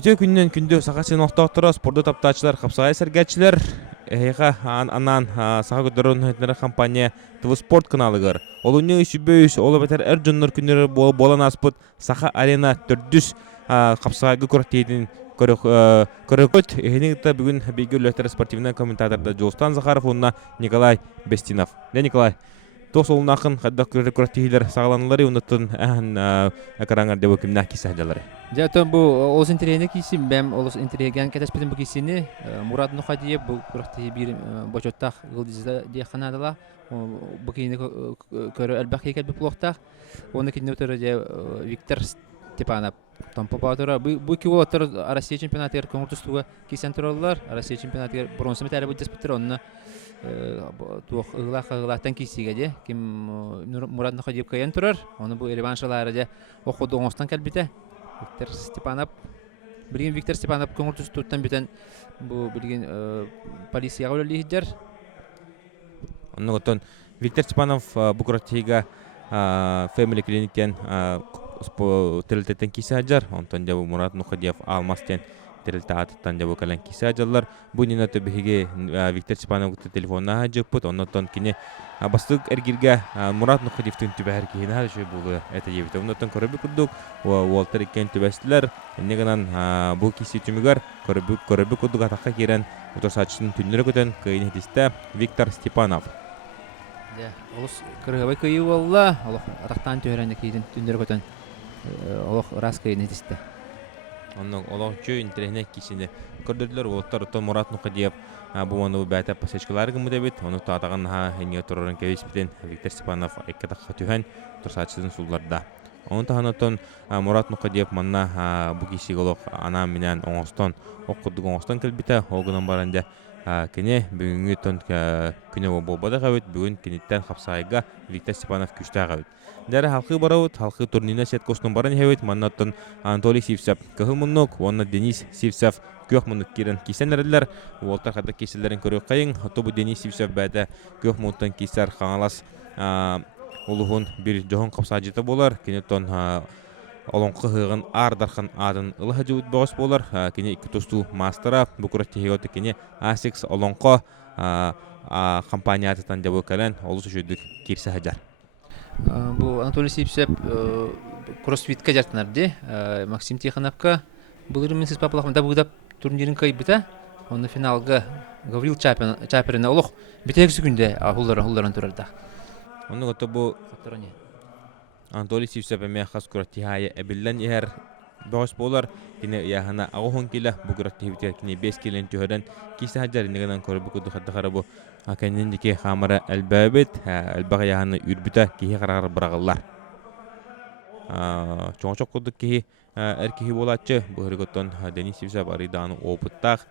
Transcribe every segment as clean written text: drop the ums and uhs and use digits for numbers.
Бүтө күннен күндө сақасын оқтоқтыра спорды таптачылар, қапсағай сәргәтчілер, әйға анан сақа көдірін өтінері компания ТВ Спорт каналығыр. Олуны үшібөйіс, олы бәтер әр жонлар күннері болан аспыт сақа арена түрдіс қапсағайғы көріктейдің көрікөт. Эхенігітті бүгін бейгі өліктері спортивный комментаторда Жолстан Захаров, онына Николай Бестинов. Не, Николай? Тос олнақын қаддақ көріктейлер сағаланылары, онытын әхін әкараңар деп өкімнәк кесәділері. Жатын бұл олыс интерегені кейсін, бәм олыс интереген кәтәспетін бұл кейсіні Мурат Нұқадиев бұл көріктей бір бочоттақ ғылдызда де қанадыла. Бұл кейіні көрі әлбәқ екел бұл плоқтақ. Оны кейіні өтірі Виктор Степанов. Тампа баатыра бу ки болаттар Россия чемпионатыр конкурстуга кисен тураллар. Россия чемпионатыр бронза медаль бу диспуттер онны туох ыгылактан кисиге де ким Мурат Нұқадиев каян турар. Оны бу реваншалары де окуду оңостан келбите. Виктор Степанов билген Виктор Степанов конкурстуттан битен бу билген полицияга өлелийдер. Онны готон Виктор Степанов бу көрөттейга Family Clinic-тен тірілтеттен кесі ажар, онтан жабы Мурат Нұқадиев алмастен тірілті атыттан жабы кәлін кесі ажалар. Бұл нені өті бігі Виктор Степановты телефонына жықпыт, оннан кені бастық әргерге Мурат Нұқадиевтің түбі әр кейіні әлі жөй бұлы әті ебіті. Оннан көрібі күрдік, Уолтер еккен түбәстілер, негінен бұл кесі түмігер көрібі күрдік атаққа керен ұтырсатшының түнлері көтен күйін хетісті Виктор Степанов. Олыс кыргабай кыйы болла, олық атақтан түйерәнді кейден түндері көтен олық рас кыйын хетісті. Онның олық жөй интерегіне кесіне көрдірділер, олықтар ұтын Мурат Нұқадиев бұл оны бәтіп пасечкалары күмі дәбет, оны тұатаған әне тұрырын кәвеспеден Виктор Степанов әккетаққа түйен тұрсатшының сұлларда. Оны тағын ұтын Мурат Нұқадиев манна бұл кесігі олық ана менен оңыстан, оққыдық оңыстан кәлбеті, оғынан баранды кене бүгінгі тон күні болбады қауыт, бүгін кенеттен қапсағайға Виктор Степанов күшті қауыт. Дәрі халқы барауыт, халқы турнирна сет костың барын хәуіт, маннаттын Анатолий Сивцев көхіл мұннық, оны Денис Сивцев көк мұнық керін кесен әрілер. Олтар қадық кеселерін көрі қайын, ұты Денис Сивцев бәді көк мұнықтан кесер қаңалас олығын бір жоғын қапсағайжеті болар. Кенеттен олонқы хыгын ардархан адын ылыха жуут богос болар. Кене икки тусту мастера букурати хиоты кене Асикс олонқо компаниятытан жабы кален олус үшүдүк кирсе хажар. Бу Анатолий Сипсеп кроссфитка жартынарды. Максим Тихоновка былырымен сіз папалақмында бұғдап турнирин кайбыта. Оны финалга Гаврил Чаперина олық бітегісі күнде хулларын турарда. Оны ғыты бұл Анатолий Сивцев әме қас күраттихайы әбілден ехер бәғыс болар. Кені яғына ағуын келі бұл күраттихибітер кені 5 келен түйірін кейсі хажар. Негенен көрі бұл күді қаддықары бұл кәнен деке қамыра әлбәбет, әлбәға яғына үрбіті кейі қарағыр бірағылар. Чоң-чоқ күдік кейі әркейі болатшы. Бұл үргіттен Денис Сивцев арыдағының опыттақ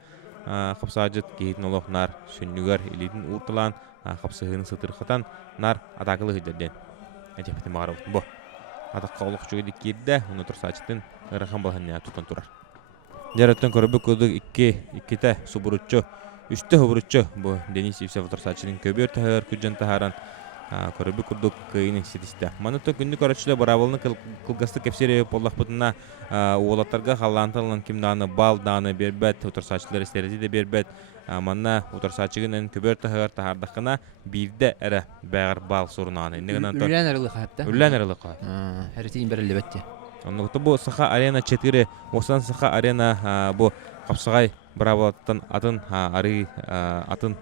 қапсағыжыт кейетін олық нар сүннігер елейтін ұртылан қапсығының сытырқытан нар атақылы хыдерден. Әтепетін мағара бұтын бұл. Атаққа олық жүгеді керді, оны тұрсачытын ғыраған балғанына тұтан тұрар. Дәреттен көрібі көдік иккеті сұбырытчы, үсті ғыбырытчы бұл Денис Сивцев тұрсачының көбі өртіғыр күджен тағаран көрібі күрдік күйінің сетісті. Манытты күндік өртшілі барабылының қылғасты кәпсері болақ бұтына олаттарға қалантылын кімданы бал даны бербәт, тұрсачылар істерді де бербәт. Манна утарсачыгынан көбөр тахар тахардакына бирде эре бәгәр бал сорунаны. Үлән арылы хатта. Үлән арылы ка. Хәртин бериле бетте. Оннукта бу Саха Арена 4, Осан Саха Арена бу Капсагай Бравалаттан атын ары атын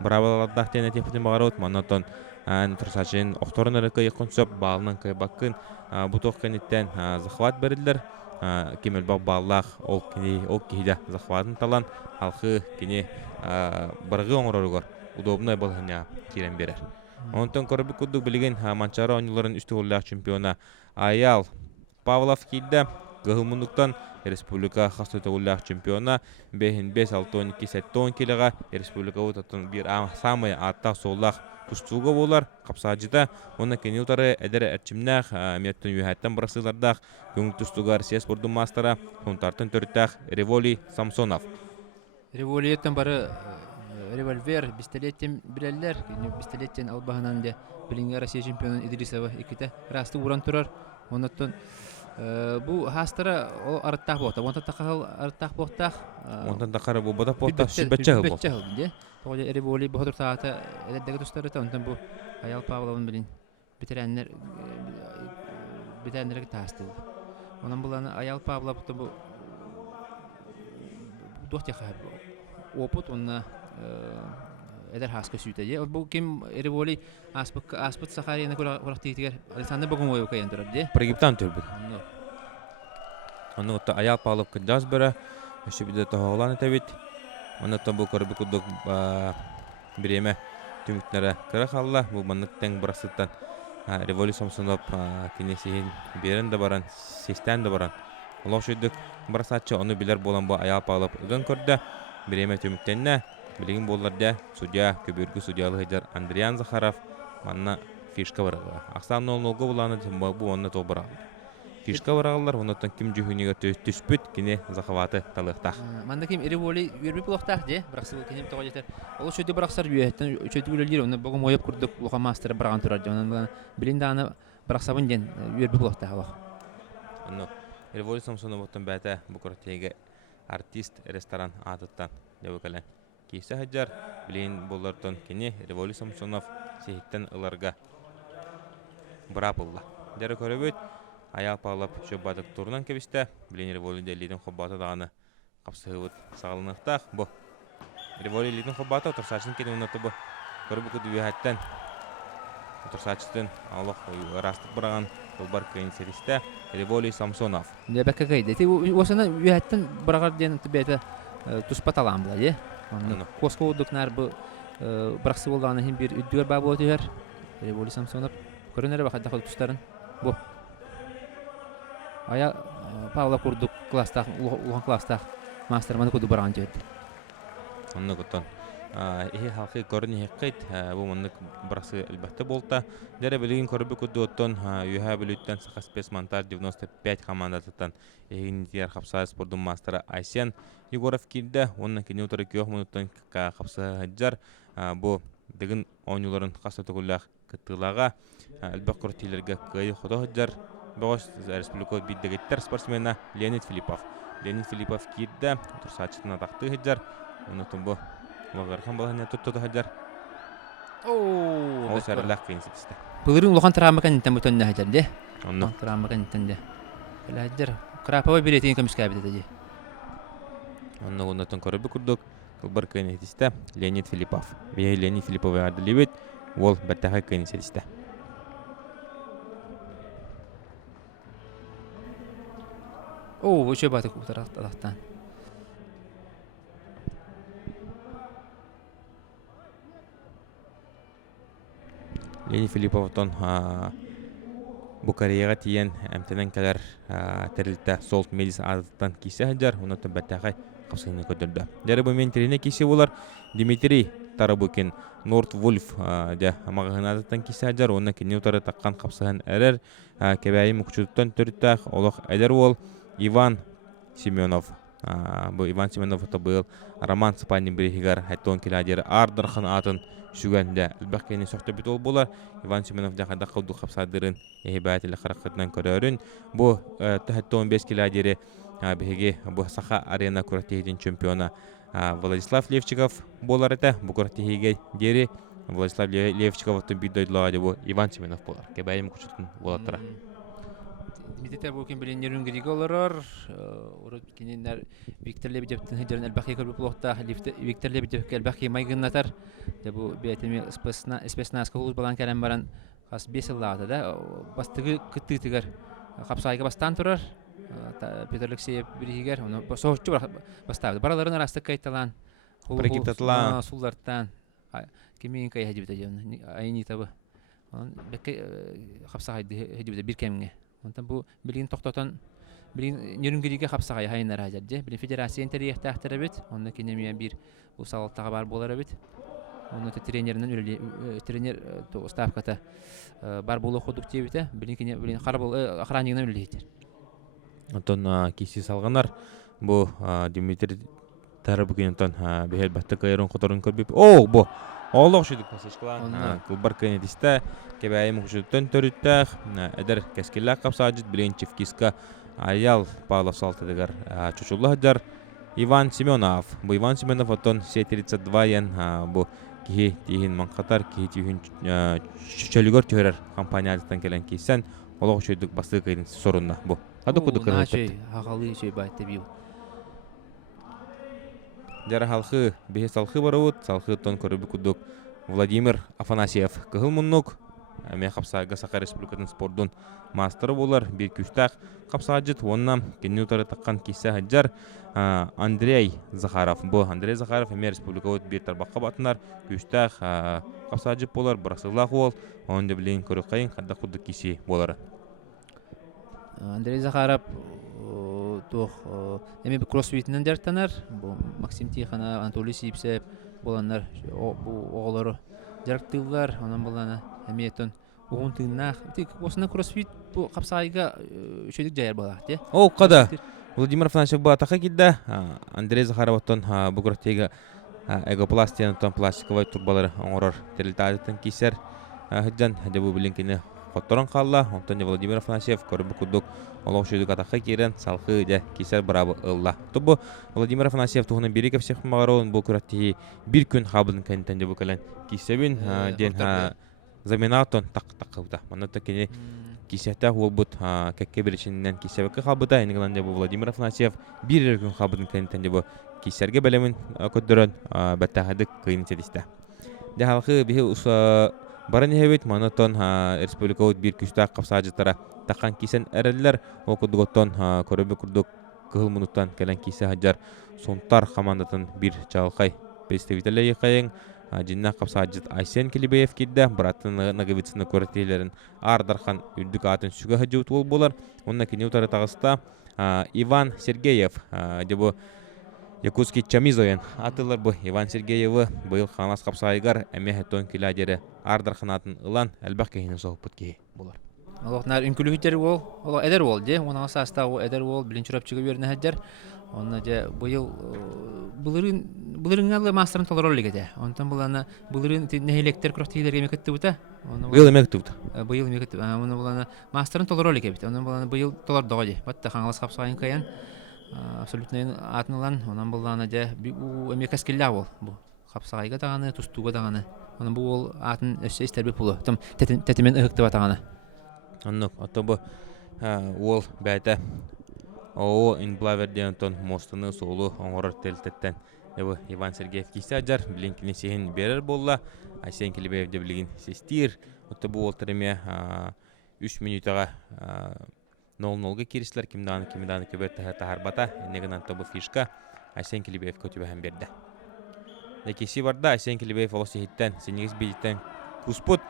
Бравалаттан тәне тепетен багарот. Маннатан утарсачын окторнары кай концепт балынан кай баккын бу тохканеттен захват берилдер. Кемел баллах ол киде захватын талан халқы кене барғы оңырырығыр удобной болғанға керен берер. Онтан көрібі күдік білген манчара ойныларын үсті ғыллақ чемпиона Аял Павлов кейді ғылмындықтан республика қастыты ғыллақ чемпиона 5-5-6-12-7-10 келіға республика ұтатын бір самай аттақ соллақ тұстуға болар, қапсағыжыда, оны кені ұтары әдері әрчімнәқ, меттің үйәттен бұрасылардақ, көңіл тұстуға Россия спордың мастера, сонтартын төрттәқ Револи Самсонов. Револи еттен бары револьвер, пистолеттен білелер, пистолеттен албағынан де білінге Россия чемпионын Идрисова екеті расты ұран тұрар. Онаттан Бу хастара ол арыттах болта. Онта тахал арыттах болтах. Онтан тақары бұл бодақ болта сүрбетчі ғыл бол. Де. Тоғыда эри боли бохотур таата эдердеги тустары та онтан бу Аял Павловын билин битереннер битереннерге таасты. Онан буланы Аял Павлов та бу дохте хаб. Опыт онна эдер хаска сүйте. Ол бу ким эри боли аспыт сахарина курактигер Александр Богомоев кайын турат де. Пригиптан түрбіт. Оны отта Аял Павлов кыддас бәрі, өші біді тоғылан етебет. Оны отта бұл көрбі күдік біреме түміктері кірі қалла. Бұл мұнық тәң бұрақсыттан революциям сынып кенесейін берін де баран, сестен де баран. Олақ шүйдік бұрақсатшы оны білер болан бұл Аял Павлов үгін көрді. Біреме түміктеніне білген боларда судья, көбіргі судьялы хеджар Андриан Захаров манна фишка барығы. Ақсамны олығы боланы бұл онына толбыр алды. Фишка барағылар, онықтан кім жүхінеге түспіт, кене Захаваты талықтақ. Манда кем эри боли үрбі бұлықтақ де, бірақсы бұл кенем тоға жетер. Ол шөйді бірақсар үйеттен, шөйді өлелер, оны бұғым ойып күрдік лұға мастыры біраған тұрар де. Онын білін дағаны бірақсабын ден үрбі бұлықтақ алақ. Революциям соны бұттан бәті бұқыртегі артист ресторан атыттан деп өкілін. Кейсі хаджар білейін болыртын кене революциям сонов сейттен ыларға бұрапылла. Дәрі көрі Аял Павлов шөббадық турынан кебісті. Білейін революция лидін қоббаты дағаны қапсығывыт сағылынықтақ. Бұ революция лидін қоббаты отырсачын кені ұнаты бұ. Көрі бұқы дүбейхаттан отырсачыстың алық растық бұраған Кылбар кенсеристе Револий Самсонов. Не бәкке кайды. Ти осына үйәттен бұрағар ден түбәті тұспат алам бұла, де? Қосқа өдік нәр бұл бірақсы болдағаны хем бір үддігер бабы өтігер. Револий Самсонов. Көрінері бақадда қол тұстарын. Бұл. Ая Павла құрдық кластақ, ұлған кластақ мастерманы көді бұраған жөді. Онны күттін. Эхе халқы көріне хеққайт, бұл мұнық бірақсы әлбәтті болта. Дәрі білген көрбі көді өттін, үйәе білуттен Сақаспес Монтар 95 командатыттан егінетер қапсай спордың мастері Айсен Егоров келді. Оның кене отыры кеуақ мұныттан қапсай хаджар. Бұл дегін ойнуларын қасы түгіліғ күттілаға әлбәқ көртейлерге көйі құды хаджар. Бұғыз республикалық биддегеттер спортсмена Леонид Филиппов. Леонид Филиппов келді, тұрсачытына тақты хаджар. Оның бұл Логархан баланы тұттыды хаджар. Ол сәріләқ кенсетісті. Бұлырың лоған тұрамы кәнеттен бұтынны хаджар, де? Онны. Тұрамы кәнеттен де. Кәлі хаджар. Крапава билетін көміскі әбіді, де? Онны ғынатын көрібі күрдік. Кылбар кенсетісті Леонид Филиппов. Бейі Леонид Филипповы адылебет, ол бәттәғі кенсетісті. Өші баты көктір ақтан. Леонид Филипповтон Букареяға тиен әмтенен кәлер тәрілті солт медис адыттан кесе хаджар, онатын бәттәғай қапсығыны көдірді. Дәрі бұмен теріне кесе олар Дмитрий Тарабукин Норт Вульф мағығын адыттан кесе хаджар, онын кене ұтары таққан қапсығын әрір кәбәйі мүкчүттен түрттәқ олық әдер ол Иван Семенов. Бұл Иван Семенов был Роман Цыпанин бірігігер әттон келадері ардырқын атын шүгенде әлбәқкені соқты біт ол болар. Иван Семенов дәқада қауды қапсадырын ехебәтілі қарақытынан көрерін. Бұл әттон 5 келадері бігі бұл сақа арена күрәттегетін чемпиона Владислав Левчиков болар әті. Бұл күрәттегеге дері Владислав Левчиковтың бидойдылығы бұл Иван Семенов болар. Кәбәйім күшіттің болаттыра. Митетер бүкен білен нерін керегі оларар. Орыд кенендер Виктор Лебедевтің хеджерін әлбәқи көрбіп болуқта. Виктор Лебедев әлбәқи майғыннатар. Бұл бәйтіме спецнаска құлыз балан кәлем баран қас 5 ыллағыда да. Бастығы күттігітігер қапсайға бастан тұрар. Петр Алексеев бірігер. Соғытшы бастады. Бараларын арастық қайтталан. Прекиптатылан. Суларттан. Кемейін қай хәдібіті жауын. Айни табы. Бәкке қапсағай хәдібіті бір кәміңе. Онтан бұл білген тоқтатан, білген нерінгеріге қапсағай хайынар әжер, де? Білген федерация интерьехті әқтірі бет, онда кенемия бір бұл салаттаға бар болары бет. Оны тренер ставката бар болу қодық дебеті, білген охраннигінен өлі етер. Онтан кесі салғанар, бұл Дмитрий Тары бүгінтон бехел батты кайрон которын көрбеп. О, бу. Олог шүдік пасашкалан. Кылбар кенетисте кебайым хүшүттен төрүттәх. Эдер кескелле капсажыт Бленчев киска аял Павлов Салтыдыгар чучуллахдар. Иван Семенов. Бу Иван Семенов оттон C32 ян бу кихи тиһин манкатар кихи тиһин чөлүгөр төрөр компаниятан келен кийсен олог шүдік басты кайрын сорунна бу. Хады куду кырын. Хагалы шөй байтты бил. Жара халқы бехе салқы барауыт, салқы тон көрібі күдік Владимир Афанасьев кығыл мұннық. Әме қапсаға Сақа Республикатын спордун мастыры болар, бір күштақ қапсаға жыт, оннан кенне ұтары таққан кейсе хаджар Андрей Захаров. Бұл Андрей Захаров әме республика өт бір тарбаққа батынар, күштақ қапсаға жыт болар, бұрақсылақ ол, онды білейін көрі қайын қадда құдды кейсе болары. Андрей Захаров тух эми кроссфитинен жартанар. Бу Максим Тихана, Анатолий Сипсеп боланар бу оголору жарктылар. Анан болана эметон угунтыннах. Тик осына кроссфит бу капсайга өчөдүк жайар болак, те. О, када Владимир Афанасьев бу атака кидде. Андрей Захаровтон бу гротега эгопластиянын тон пластиковый турбалары оңорор терилтадытын кисер. Хыджан бу билинкини Хотторон қалла, онтон Владимир Афанасьев көрбі күдік олық шүйдік атаққа керен салқы де кесер бұрабы ұлла. Тұбы Владимир Афанасьев тұғының бірі кәпсек мағарауын бұл күрәттегі бір күн қабылын кәнітен де бұл кәлін кесебін ден заминатон тақ-тақылда. Манатта кені кесетті ол бұд кәкке бірішінен кесебікі қабыда. Енігілан де бұл Владимир Афанасьев бір күн қабылын кәнітен де бұл кесерге бәлемін көттірін бәттәғадық қиын седісті. Де халқы бейі Баран ехебет манатон республика өт бір күштақ қапсажытара таққан кисен әрелер оқыдығыттон көрөбі күрдік кығыл мұнуттан кәлін кисе хаджар сонтар командатын бір чалқай представителі еқайын жинна қапсажыт Айсен Келебеев кедді бұраттың нағывицыны көреттейлерін ардархан үрдік атын сүгі хаджуыт ол болар. Онна кене ұтары тағыста Иван Сергеев дебі Якутский Чамизоен атылар бу Иван Сергеевы быйыл ханас капсайгар әмәһе тон киләдере ардарханатын ылан әлбәк кеһинен соһбыт ки булар. Аллахнар инкулүһтер ол эдер ол де, онага састагы эдер ол билинчи рапчыга берне хаҗар. Онна же быйыл булырыңга мастерын толорол лигеде. Онтан булана булырын нехелектер крохтилерге мекетте бута. Быйыл мектеп. Быйыл мекетте. Онна булана мастерын толорол лигебит. Онна булана быйыл толор дагы. Батта хаңлас капсайын каян. Абсолютно атнылан, онан болланы же эмекас келла бол. Бу капсайга даганы, тустуга даганы. Онан бу ол атын өсө истербек булу. Там тетемен ыгыкты батаганы. Оннук атобу ол бәйте ООО Инблавердентон мостыны солу оңорор телтеттен Иван Сергеев кисаджар билинкини сехин берер болла. Айсен Келебеев де билигин сестир. Отобу ол тереме 3 минутага 0-0-га кирислер кимданы көбөртті тахарбата негінан тобы фишка Айсен Келебеев көтібәхін берді. Некесі барда Айсен Келебеев олысы хиттен, сенегіз бейдеттен күспут.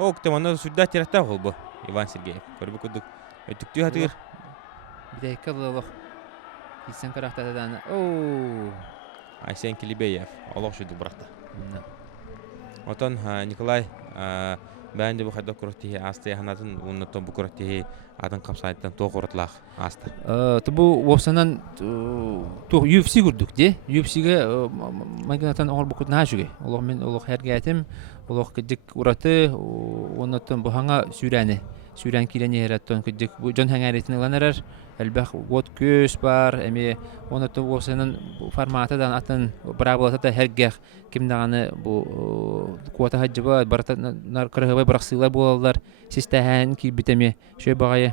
О, күтеманы сүрді теректі ол бұл Иван Сергеев. Көрбі күдік өттіктүй хатығыр. Бидейкі ұлық. Хитсен қарақтададаны. Айсен Келебеев олық жүдік бұрақты. Отон Николай бәнде бұл қайда көріктегі асты яғанатын, оннаттан бұл көріктегі атын қапсайттан тоқ ұрытлақ асты. Бұл опсанан UFC күрдік де. UFC-ге мәгінаттан оңыр бұл күтін ашуге. Олық мен олық әрге әтім, олық күдік ұраты, оннаттан бұл хаңа сүйрәні. Сүйрән келені әраттан күдік. Жон хәң әретін ұланырар. Әлбәқ от көз бар. Әме оннаттан опсанан форматыдан атын бірабылаты да әргеқ кемдағаны бұл куата хаджы бар. Баратанар қырғыбай бірақсылар болалар. Систәһән ки бітеме шөй бағайы.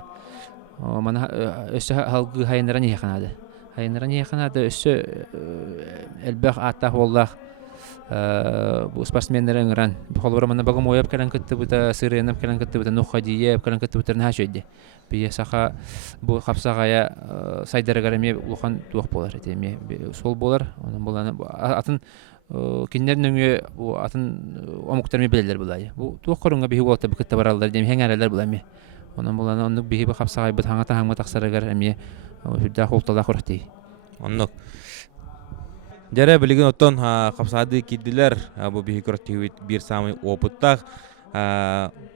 Өссі халғы хайындаран еқанады. Хайындаран еқанады өссі әлбәқ аттақ боллақ. Бұл спортсмендерін ғыран. Қолбырамына бағым ойап кәлін күтті бұта, сырынып кәлін күтті бұта, нұққа дейеп кәлін күтті бұтырын әш өйді. Бейе сақа бұл қапсағая сайдары ғараме ұлған туақ болар. Сол болар. Атын киндерин өңө атын омуктармен белелер булай. Бу туак корунга бихи болта бикетте баралдар дем хеңәрәләр булами. Онан буланы онны бихи бу капсагай бу хаңата хаңма таксарагар эми хүддә холтала корти. Оннук. Дәрә билеген оттон капсады кидиләр. Бу бихи корти бир самый опыттак.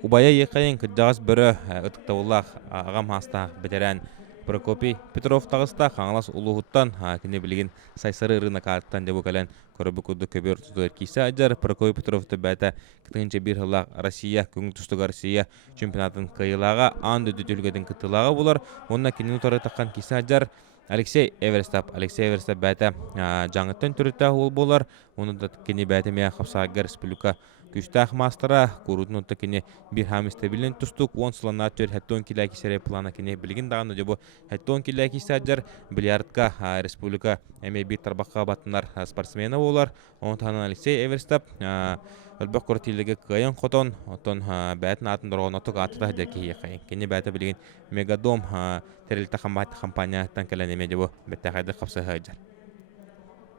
Убая якайын кыддагыс бөрө ытыктабуллах агам хаста бетерән Прокопий Петров тағыста қаңлас улуғыттан кіне білген сайсары ырына карттан дебу кәлін көрібі күрді көбер тұтуыр кейсі аджар Прокопий Петровты бәті кітіңше бір хылақ Россия, күнгі тұстығы Россия чемпионатын қайылаға аңды дөтілгетін кітылаға болар. Онына кенені торы таққан кейсі аджар Алексей Эверстап бәті жаңыттан түрітті ол болар. Оны да кене бәті мея қапсағар республика күштақ мастера көрудің отты кене бір хамисті білін тұстық. Он сылана төр әттон келі кесері плана кене білген дағын өде бұл әттон келі кесаджар бильярдқа республика әме бір тарбаққа баттынар спортсмені олар. Оны тағынан Алексей Эверстап өлбәк көртілігі қайын қотон, отон бәтін атын дұрғын отық атыда дәркейе қайын. Кені бәті білген Мегадом тәрілті компанияттан кәлін емеді бұл бәтті қайды қапсы қайджар.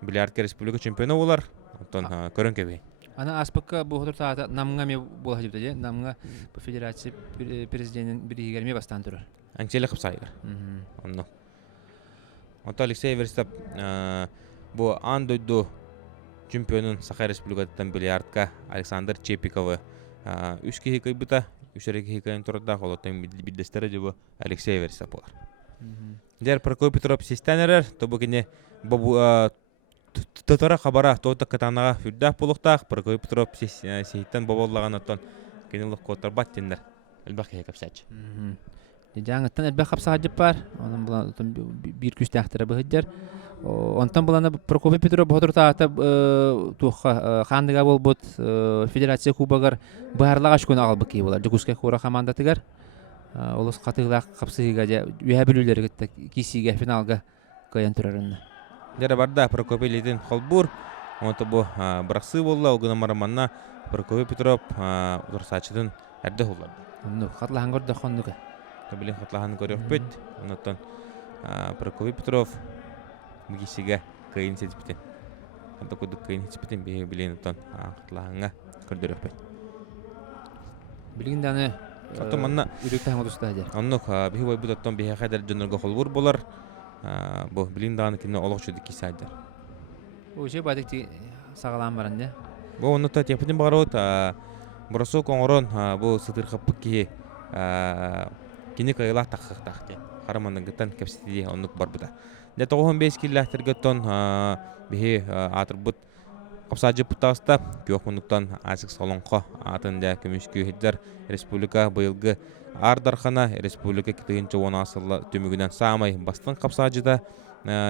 Бильярдқа республика чемпионы олар, отон көрін көбей. Ана аспаққа бұғытыр тағата намыңа ме бола жепті де, намыңа федерация президентін бір егерме бастан тұрыр. Әңселі қапсы айғыр. Ота Алексей Эверстап бұл андойду чемпионын Саха республикаттан бильярдқа Александр Чепиковы үш кейі көйбіта, үшері кейі көйін тұрда қолыттан білдестері де бұл Алексей Эверстап олар. Дәр Прокопий Петров систенерер, тобы кене тұтара қабара тоғыта катанаға хүрдәк болуқтақ, Прокопий Петров сейттен бабаллаған оттан кенелік қотар баттендер әлбәқ кейі көпсәтші. Жаңыттан әлбәқ қапсаға жеп бар, оның бұлан бір күшті ақтыра бұғыддар. Онтан бұланы Прокопий Петров бұғытыр тағата қандыға бол бұд федерация кубағар бағарлаға шкөні ағыл бұқей болар. Жүгізге қора командатығар. Олыс қатығылақ қапсығыға үйә білулері кесіге финалға қайын тұрарынна. Дәрі барда Прокопий летін қолбұр. Онты бұл бірақсы болла, оғына мараманна Прокопий Петров ұтырсачыдың әрді оларды. Қатылаған көрді қондығы. Білін қатылағаны көрек бөт. Онытын Прокопий Петров мұгесіге қайын сетіпітен. Қанда көдік қайын сетіпітен білін ұтын қатылағанға көрдірек бөт. Білген даны үректі хаңы тұста әдер. Онық бігі бой бұд ұттан бігі қайдар жөнерге қолбұр болар. Бұл білген дағаны кені олық жөді кесі әдер. Өше бәдікті сағалан баран де? Бұл онықта тепітен бағар өт. Бұрысы қоңырын бұл сытыр қаппық кейі кені қайылақ таққықтақ. Қараманның ғыттан кәпсетеде онық бар бұда. Дәті 15 келләқтіргі тон бігі атыр бұд қапсажы бұттағыста көк мұнықтан асық солонқы атында көмішкі хеджар республика бұйылғы ардарқана республика кетігінші 10 асылы төмігінен саамай бастың қапсажыда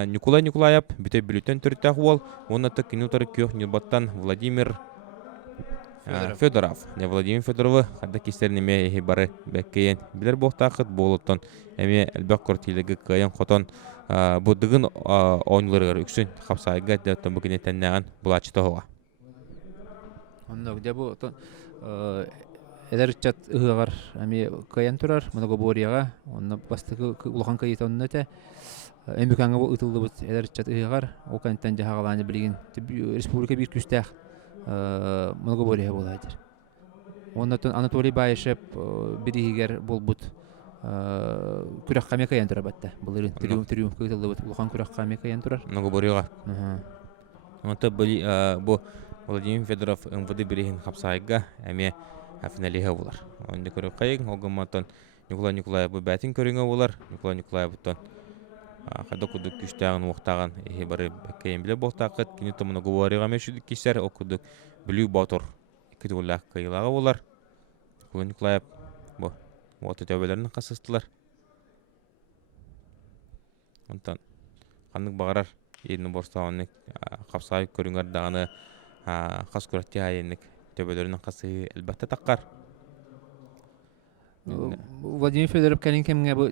Николаев бүте бүлітен түрттәқ ол. Онаты кенутары көк небаттан Владимир Федоров. Владимир Федоровы қадда кестерін еме бары бәккейен білер боқтақыт болуттан әме әлбәк көртелігі қайын қотон бұдығын ойнылырғыр үксін қапсайға дәттен бүгіне тәннәған бұлачыты оға. Онда бұл әдір үтчат ұғығар әме қайын тұрар, мұнығы борияға, онда бастығы ұлған қайыт онын өте әмбекаңға бұл ұтылды бұд әдір үтчат ұғығар, оқанеттен жағаланы білген республика бір күстәқ мұнығы борияға бол әдір. Онда Анатолий Байышев бірігер бұл бұд күрек қамека ян тұрар бәтті. Бұл триумф көйтілді бұд. Ұлған күрек қамека ян тұрар. Много борияға. Онда бұл Владимир Федоров МВД бірігін қапсайға әме финалиға болар. Онда көрек қайын, оғыматтан Николаев бәтін көріңі болар. Николаевтан қайда күдік күштағын оқтағын бары бәккейін біле болтақыт. Кенеті мұнығы борияға мәшілік кесер, о күдік білу батыр. Күді олақ қайылаға болар. Николаев оты тәубелерінің қасыстылар. Онтан қандық бағарар елінің борстауының қапсағай көріңер дағаны қас көретте айынық тәубелерінің қасы әлбәтті таққар. Владимир Федоров кәлін кемге бұл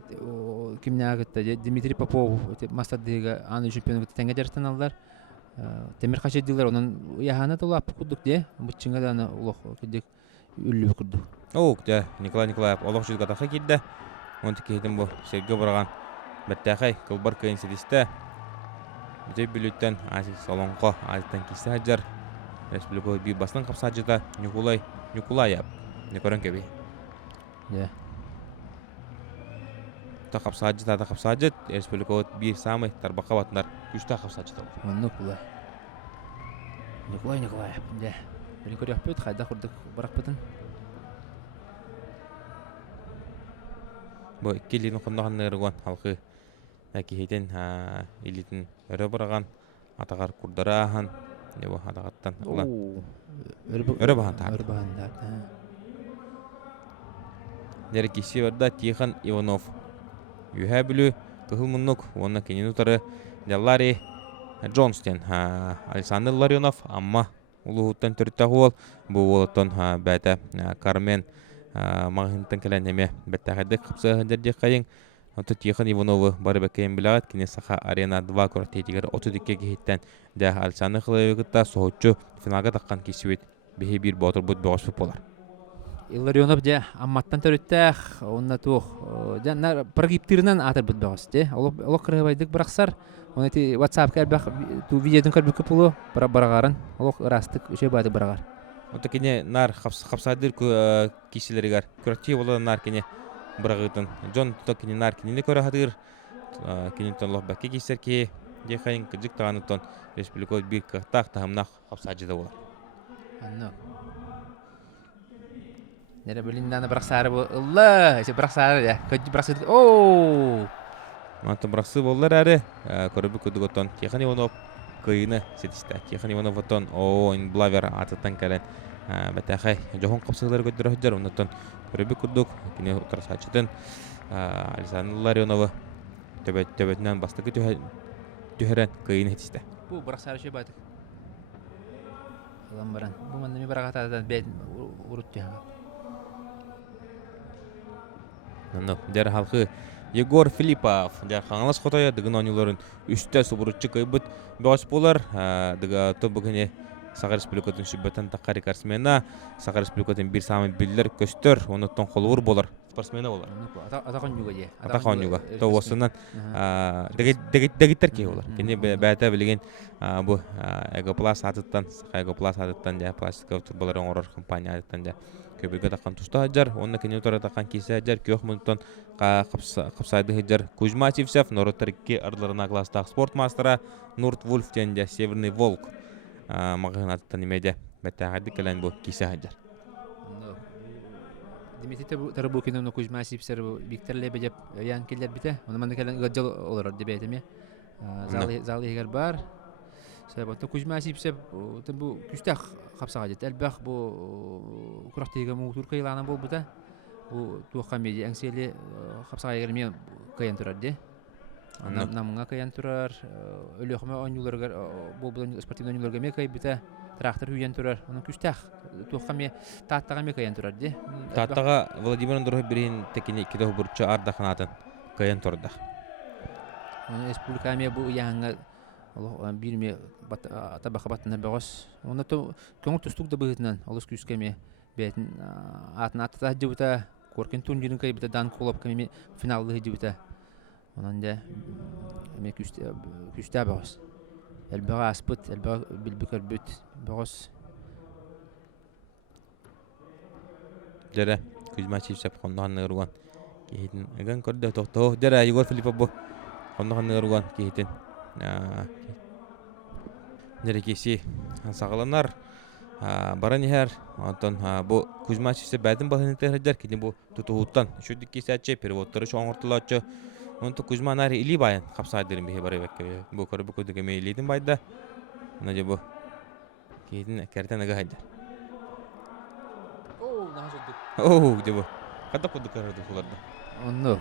кеміне ағытта. Дмитрий Попов мастардығы аны чемпионы тәңге жарыстан алдар. Темір қашет дилар, оның яғаны толы апы күрдік де, бұтчыңға даны ұлық күрдік үлі күрдік. Оук, да, Николаев олық жүзгі атаққа келді. Онты кейден бұл серге бұраған бәттәқай кылбар кайын седісті. Бүтей бүліттен асық солонқы азықтан кесі хаджар. Республика бей басын қапса хаджыда Николаев. Некорын кәбей. Та қапса хаджыда, та қапса хаджыд. Республика бей самай тарбаққа батындар күшті қапса хаджыда. Николаев. Бірін көрек бөйт, қайда құрдық барақ бұтын. Бұл келінің қондағанны ұрған халқы кихитин илитин өрө бараган атагар курдараахан дебо атагаттан улан өрө бахан таап дер киси барда Тихон Иванов юха бүлү кыхыл муннук онна кинин утары Деллари Джонстен Александр Ларионов амма улуһуттан төрттагыл бу олоттон бәтә Кармен магынтан келен неме бәттәгәдек кыпсы дерде кайын Ото Тихон Ивановы бары бәкәйін білағат, кені Саха Арена 2 көртетігер 32-ге кейттен дә Александр Хлоевикітта соғытчу финалға таққан кесует бейі бір бұтыр бұд бұғыс болар. Илларионов де амматтан төріттәқ, онына туқ. Прогиптірінен атыр бұд бұғыс де. Олық қырғыбайдық бірақсар, оны те WhatsApp кәрбәқ, видеодің кәрбікі пұлы барағарын, олық растық үші бады барағар. Ото кені нар қапсадыр кесілерігер, көртей олы нар кені Брагытын. Джон токини нар кинини көрө хатыр. Кининтон лох бакки кисерки же хайын кыжык таганытон республикот бир кыктак тахымнах хапсажыда болар. Анно. Нере билинданы браксары бу. Алла, эсе браксары я. Көҗи браксы. Оо! Манта браксы боллар аре. Көрөбү көдөгөтон Тихон Иванов кыйыны сетисте. Тихон Ивановтон ин блавер атыттан келен. Бәтәхай жохон капсылары көдөрөҗөр. Онтон көрөбү көдүк. Кине утарсачтын Александр Ларионов төбөтнән бастыгы төһәрән кыйыны сетисте. Бу браксары ше байтык. Алам баран. Бу мендә ми брагатадан бет урутты. Ну, дер халкы Егор Филиппов, дер хаңлас хотая дыгын оныларын үстә субурутчы кайбыт бәс болар. Дыга тобыгыне Сахар Республикатын сүббәтен таққари карсмена, Сахар Республикатын бір самын білдер көстер, оныттан қолуыр болар. Спортсмена болар. Атақан юга де. Атақан юга. То осынан дегиттер кей болар. Кені бәті білген бұл Эгоплас атыттан, Саха Эгоплас атыттан, пластика турбаларын орар компания атыттан, көбірге таққан тұста хаджар, онына кені ұтары таққан кейсі хаджар, көк мұнттан қапсайды хаджар Кузьма Сивсев, Норотарикке арларына кластағы спорт мастера Нурт Вульф тенде Северный Волк. Мағын атыттан емеде бәттәғады кәлән бұл кейсі хаджар. Деметі тәрі бұл кені Кузьма Сивсер Виктор Лебедеп ян келдер біті, оны маңда кәлән ғаджал олар деп әйтіме. Залы егер бар. Сәбатта Кузьма Сивсер бұл күстәқ қапсаға деді. Әлбәқ бұл құрақтыға мұғытур қайлағынан бол бұта. Бұл туаққа меди әңселі қапсаға егер мен қаян тұрар де. Намыңа қаян тұрар. Өліқіме ойнуларға, бұл спортивный ойнуларға ме қай біта. Трактор үйен тұрар. Оның күстәқ туаққа ме таттаға ме қаян тұрар де. Таттаға Владимир Андоров бірін текіне кедеу бұртшы арда қанатын қаян тұрды. Республика ме бұл яңға бирме табақа баттына бәғос. Оны көңіл тұстық да бұғытынан олыс күскеме бәтін атын атыта жауыта, көркен турнирін кай біта дан қолап кәме финалды жауыта. Онан да күсті бәғос. Әлбәға аспыт, әлбәға білбікер бүт бәғос. Жәрі, Кузьма Сивсев қондағын ұғырған кейтін. Әген көрді тоқтау. Жәрі, Егор Филиппов бұл қондағын ұғырған кейтін. Нерекеси сағыланар баран ехер онтон бұл Кузьма Сивсев бәдін бағынетер хаджар кені бұл тұтуғыттан үшудік кесәтче переводтары шоңғыртылатчы онты Кузьма нәрі илі байын қапсайдырын бейі бары бәкке бұл көрі бұл көдігіме илейдің байда оны же бұл кейдің кәртен әгі хаджар оу же бұл қата құдды көрді құларды Оны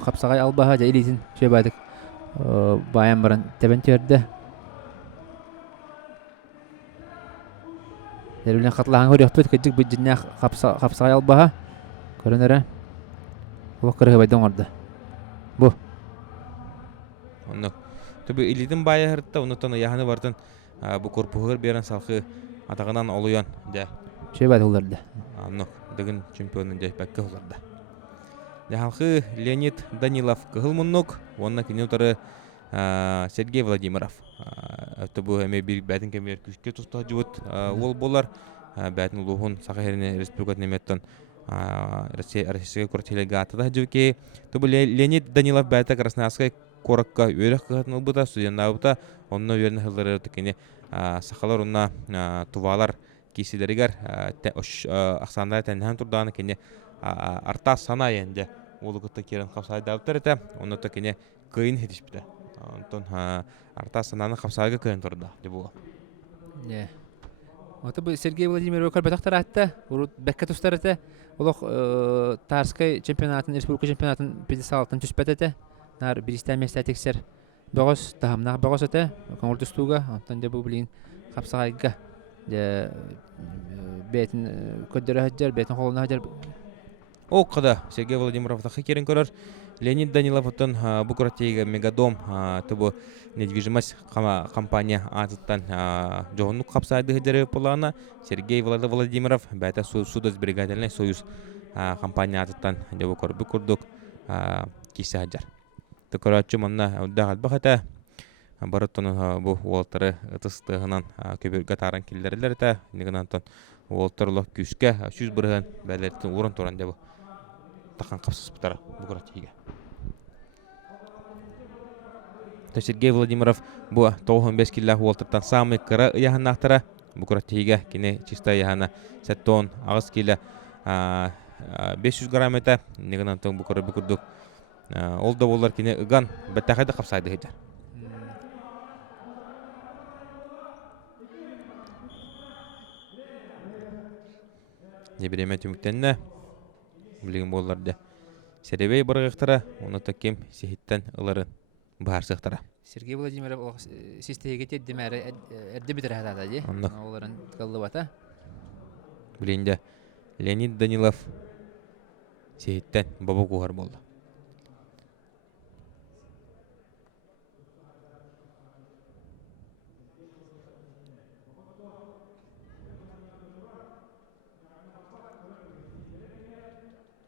қапсағай албаға жа илейтін шөй байдық баян баран тәбен төрді. Дәрілен қатылаған көрі өкпет көджік бұл жинне қапсағай албаға көрін әрі олық қырығы байдың орды. Бұ. Оны түбі илейтін бая ғыртта, оны тоны яғыны бардың бұл көрпуғыр берін салқы атағынан олуян. Шөй байды оларды. Оны дұғын чемпионын жай бәкке оларды. Халқы Леонид Данилов кығыл мұннық, онына кені ұтары Сергей Владимиров. Өтті бұл әме бір бәтін кәмер күшке тұста жүбіт ол болар. Бәтін ұлығын Сақайырыны республикатын әметтен Россияға көртелеге атыда жүбіке. Түбі Леонид Данилов бәті Красноярскай қораққа өрек қығатын ұлбыта, студентна ұлбыта. Онына өрін ғылдары өтікені сақалар онына тувалар кейселерігер ақсандар тәніған тұрдағаны кені арта сана енді олугутта керен хапсайдабытар эте, онно токене кыйын хетишпите. Онтон арта сананы хапсайга кыйын турда деп ол. Не. Вот бы Сергей Владимирович Карбатахтар атта, урут бекке тустар эте. Олох Тарской чемпионатын, республика чемпионатын 56-тан түспәт эте. Нар биристә месте тексер. Бөгөс тахамнах бөгөс эте. Коңгол түстүгә, онтан да бу билин хапсайга. Де бетин көддөрө хаҗар, бетин холына хаҗар. О, када Сергей Владимиров тахы керен көрөр. Леонид Данилов оттон Букуратига Мегадом тубу недвижимость компания атыттан жоғынлық қапсайды хедері полана. Сергей Владимиров бәті судосберегательный союз компания атыттан жабы көрбі күрдік кесі хаджар. Токоратчы манна өддағат бақыта барыттон бұл уолтары ұтыстығынан көбіргі таран келдерілер әті. Негін антон уолтарлық күшке сүз бұрығын бәлерттің орын туран жабы таққан қапсыз бұтары Букуратига. Сергей Владимиров бу 95 киллах уолтыртан самый кыра яханнахтара Букуратига кине чиста яхана сеттон агыс килла 500 грамм эте неген антон букура букурдук ол да болар кине ыган беттахайда капсайды хеде. Небереме түмүктенне билген болларда серебей барыгыктара оны таким сехиттен ыларын баарсыктара. Сергей Владимиров систеге теддимәре әдде битер хатада ди. Оларын кыллыбата. Билинде Леонид Данилов сехиттен баба кугар болду.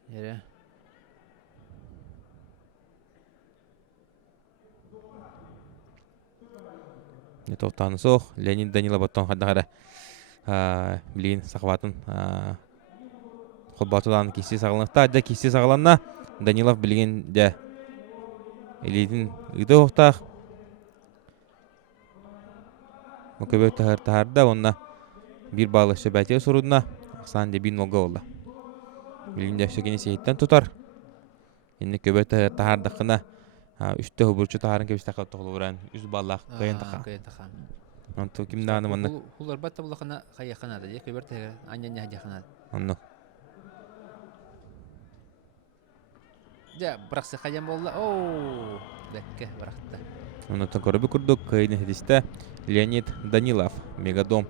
Ере. Это танцох Леонид Данилов оттон хадагара билин сахватын хоббатудан киси сагаланыкта да киси сагаланна Данилов билген де элитин ыды охтах мөкөбө тахарда онна бир балы сөбәте сурудна аксан де бин нолга болду. Билин де шекени сейттен тутар. Инне көбө тахардакына үстө хубурчу тахарын кебисте калып тоголуран үз баллак кыйын таха. Анту кимданы манна. Улар батта булакына кайякана да, көбөртө аньяня хажахана. Анно. Да, браксы каян болду. О, бекке бракта. Оны көрбү курдук кыйын хедисте Леонид Данилов Мегадом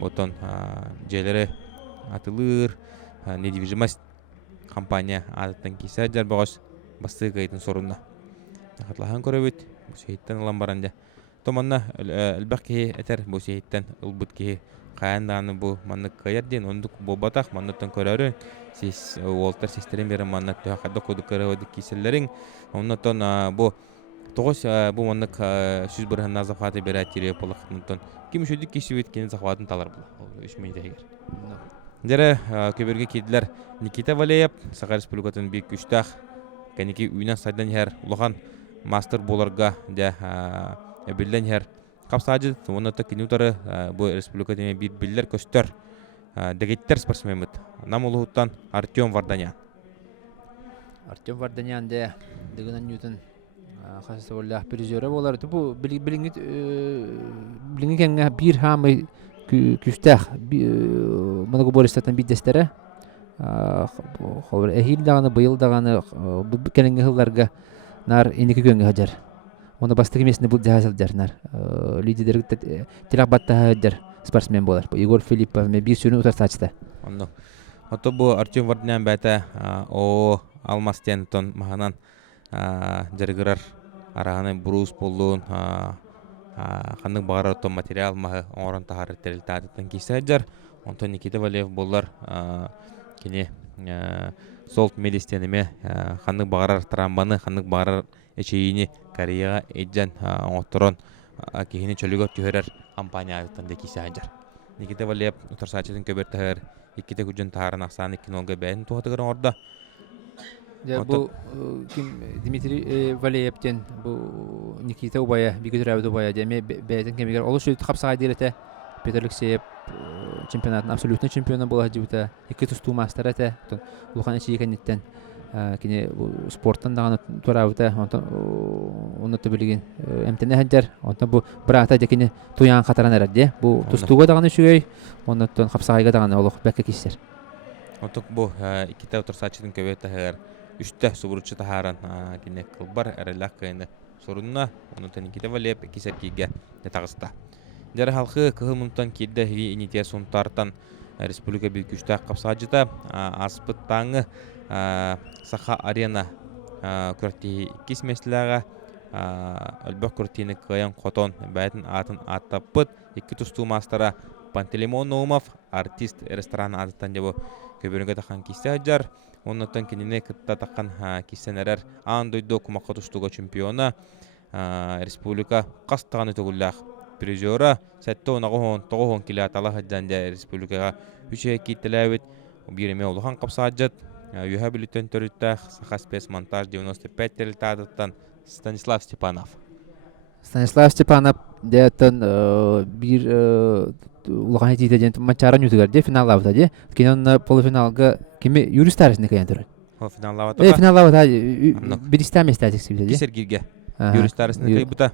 ботон желери атылыр недвижимость компания атыттан кисе жарбагос басты кайдын сорунна. Хатлахан көрөбүт бу сейттен алан баранда. Томанна элбакки этер бу сейттен ылбытки каянданы бу манны каярден ондук бобатак маннаттан көрөрү. Сис Уолтер систерин берен маннат хакда коду көрөдү киселерин. Оннотон бу тогос бу маннык сүз бирен назафаты берет тире полактан. Ким шөдүк кишибит кен захватын талар бул. 3 минут эгер. Дере көбөргө кидилер Никита Валеев Саха Республикатын бик күчтах кенеки үйнен сайдан хер улахан мастер боларга де билден хер капсажы онната кинутары бу республикатын бир биллер көстөр дегеттер спортсменмит намулуттан Артем Варданян. Артем Варданян де дегенен Ньютон хасыбылах призеры болар. Бу билингит билингенге бир хамы күстах монго бористатан бидестере ховер эхил даганы быйыл даганы бу кененге хылларга нар инеке көнгө хаҗар. Оны бастыгы месне бу жаһазылдар нар лидер телабатта хаҗар спортсмен болар. Егор Филиппов ме бир сүрүн утартачта. Онно. Ото бу Артем Варданян бата о Алмастентон маханан жаргырар араганы брус болдун ханның багара то материал ма орон тахар терилтатын кисаҗар. Онтон Никита Валеев болар кине солт медистенеме ханның багарар трамбаны ханның багарар эчейини Кореяга эджен оторон кихини чөлөгө төһөрөр компаниятан да кисаҗар. Никита Валеев утарсачын көбөртөр икките күжен таарын аксаны кинолга бәйин тугатыгыр орда. Бу Дмитрий Валеевтен бу Никита Убая бигөтөрөбү Убая деме бәйтен кемигер олуш капсага дирете Петр Алексеев чемпионатын абсолютный чемпионы була дибута. Ике тусту мастер эте. Улхан эчи экеннеттен кини спорттан даганы турабыта онто билген эмтене хаджар онто бу брата декини туян катаран эрде бу тустуга даганы шүгөй онтон капсагайга даганы олох бекке кистер. Отук бу иките утурсачыдын көбөтө хагар үстө субуручу тахаран кини кылбар эрелак кайны сорунна онтон иките валеп кисеркиге тагыста. Жара халкы кылмынтан кидде инития сунтартан республика бир күчтө капсажыта аспыт таңы Саха арена көрти кис меслага албак көртини каян котон байтын атын аттаппыт икки тустуу мастара Пантелеймон Наумов артист ресторан аттан жабы көбөрүнгө такан кисте жар оннотон кинине кытта такан кистенерер андойдо кумакка тустууга чемпиона республика кастаганы төгүллах призера сетто нагоон тогоон килатала хаджанжа республикага үчө киттелебит биреме улухан капсаажат Юхабилитен төрүттах Сахаспес монтаж 95 терилтадыттан Станислав Степанов. Станислав Степанов деттен бир улахан титеден матчарын үтүгөрдө финаллабыта же. Кинон полуфиналга кими юристарысны каян турат. Финаллабыта. Финаллабыта бир истеместатик сибде же. Кисергирге. Юристарысны кайбыта.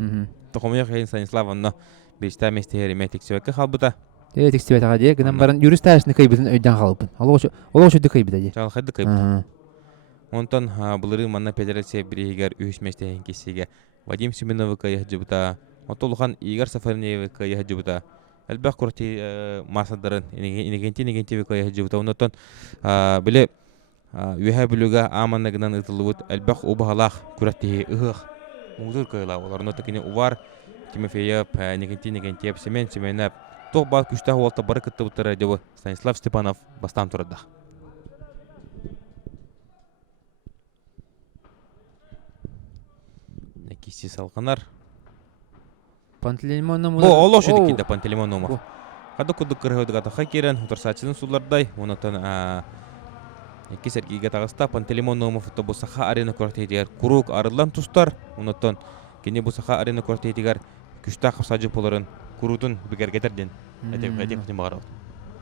Тохомя хейн Станислав онно бир истеместе хереметик сөккө халбыта. Текстибет агаде гынан барын юристарысны кайбытын өйдөн калыпын. Олошо кайбыта же. Чал хадды кайбыта. Онтон булыры манна федерация биригер үсместен кисиге Вадим Семенов кайжыбыта. Отолхан Игорь Сафарнеев кайжыбыта. Албак корти масадарын инегенти кайжыбыта. Онтон биле үһә бүлүгә аманна гынан ытылыбыт албак убалах күрәтти ыгых. Музыр кайла оларны текене увар Тимофеев инегенти Семенов Тох бал күчтә олта бары кытты бутыра дебы Станислав Степанов бастан турда. Кисти салганар. Пантелеймон Наумов. Бу олошыды кинде Пантелеймон Наумов. Кады кудук кырыгыга та хакерен утурсачын сулардай, онотон кисергиге тагыста Пантелеймон Наумов то бу Саха арена кортедер курук арылдан тустар, онотон кине бу Саха арена кортедер күчтә капсажы поларын курутун бигергетерден. Этеп багарат.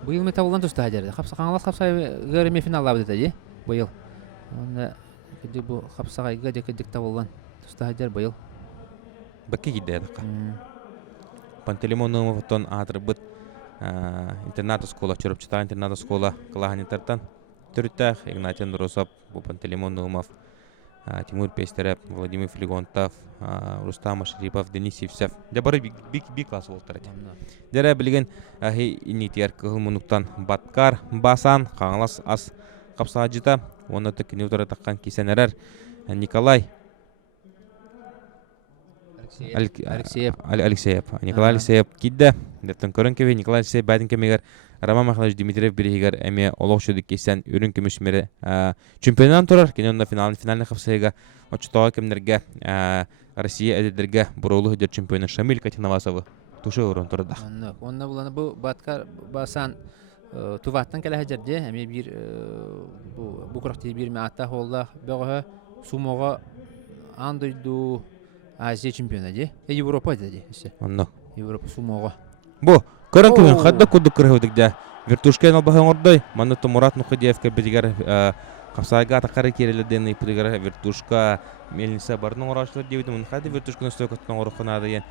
Быйыл метабулдан туста хажар. Капсагаңлас капсай гөрме финаллабыта же. Быйыл. Онда кеде бу капсагайга декедик табылган. Туста хажар быйыл. Бакки гидде дакка. Пантелеймон Наумовтон атрыбыт интернат школа чөрөпчүта интернат школа кылаганитартан төрүттах Игнатий Нурусов, бу Пантелеймон Наумов, Тимур Пестерев, Владимир Филигонтов, Рустам Шарипов, Денис Евсев. Дебары бик класс болтар эти. Дере билген инитер кылмунуктан Баткар Басан каңлас ас капсаажыта, оны текини утара таккан кисенерер Николай Алексеев. Николай Алексеев кидде. Деттен көрөнкебе Николай Алексеев бәдин кемегер Роман Михайлович Дмитриев биригер эме олоқшыдык кесен үрін көмішмері чемпионан тұрар. Кенеонда финальный қапсайға очтоға кемдерге Россия әдедерге бұролы хүдер чемпионы Шамиль Катиновасовы тушы ұрын тұрды. Онна бұланы бұл Баткар Басан туваттан кәлі әжерде әме бір бұл құрақты бір ме атта қолда бөғі сумоға андойду Азия чемпионы де. Европа де. Онна. Европа сумоға. Бу көрөнкебе хадда кудук кырыгыдык да. Вертушкан албаһын ордой. Манны Мурат Нухадиевка бедигер капсайга такары кереледен ипригер вертушка мельница барның орашлар дебиде мун хады вертушканы стөкөткөн орохнада ен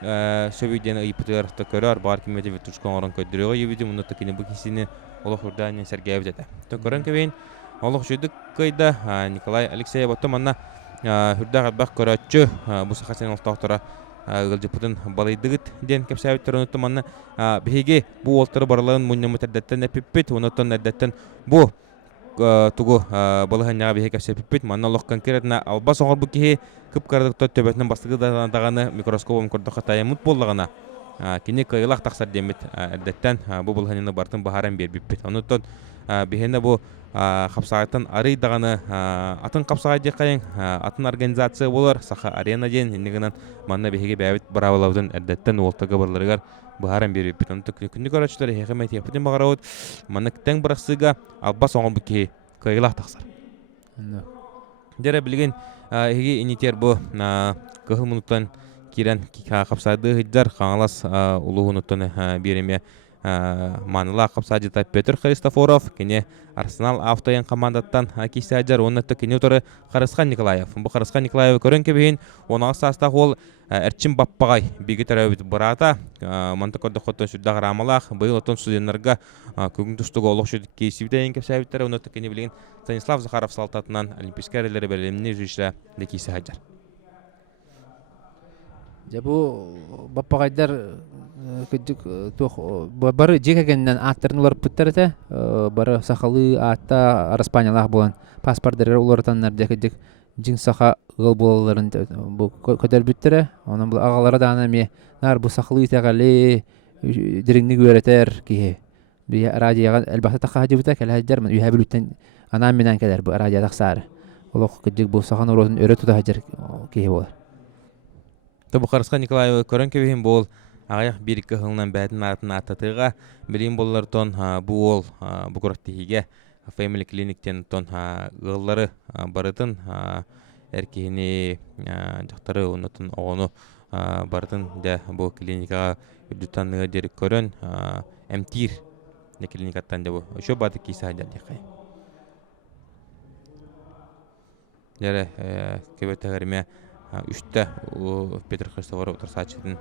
сөбүден ипригер төкөрөр бар кимеде вертушкан орон көдөрөгө ебиде муну текене бу кисини олох урдан Сергеев дете. Көрөнкебе олох жудук кайда Николай Алексеев отоманна хүрдәгә бак көрәччү бу сахасын олтоктора гылжыпытын балайдыгыт ден кепсәбиттер онуттуманна беге бу олтары барларын муннамытердеттен эпиппит онуттан эрдеттен бу тугу балыханняга беге кепсәпиппит манна лохкан керетна алба соңор бу кихи кыпкардыкта төбөтнен бастыгы даганы микроскопом көрдөккө таямут боллагана кини кыйлак таксар демит эрдеттен бу балыханны бартын бахаран бербиппит онуттан бехене бу капсагаттан ары даганы атын капсага жакайын атын организация болар Саха арена ден инегенен манна беге бәбит барабалаудан эрдеттен олтага барларыгар бахаран берип битон күнү көрөчлөр хекемет япытын багараут манна тең бараксыга алба соңон буки кыйлак таксар дере билген эги инитер бу кыхылмунуттан кирен капсады хыджар каңалас улугунуттан береме маныла капсажыта Петр Христофоров, кене Арсенал автоян командаттан кисажар, оннатты кене уторы Харысхан Николаев. Бу Харысхан Николаев көрөн кебейин, онағы састақ ол әрчим баппағай биги тарабит барата, мантакорда хоттон сүрдақ рамалақ, бұйыл отон студенларға күгін тұстығы олық шүдік кейсібден кепсәбіттері, оннатты кене білген Станислав Захаров салтатынан олимпийский әрелері бәлеміне жүріші де кисажар. Жабу баппагайдар бары жекегеннен аттарын улар пыттарыта, бары сахалы атта Араспаниялах болан паспорттары улартаннар декедик жин саха гыл болаларын бу көтөр биттире. Онун бул агалары да анаме нар бу сахалы тагалы диринни гөретер ки би радиога албахта тахажы бита келаждар мен үйәбүлүттен анам менен келер бу радио таксар. Олох кедик бу сахан уротун өрө тутажыр ки болар. Табу Харысхан Николаев көрөн кебейин бол ағаяқ бір-екі ғылынан бәдін атын ататыға білейін болылар тон бұл ол бұқырақтығыға Family Clinic-тен тон ғыллары барытын әркейіне жақтары онытын оғыну барытын да бұл клиникаға үрдіттанныға дерек көрін әмтир клиникаттан да бұл үші бады кейсі айдар деқай. Дәрі көбеттағарыме үшті Петр Христофоров тұрсачыдың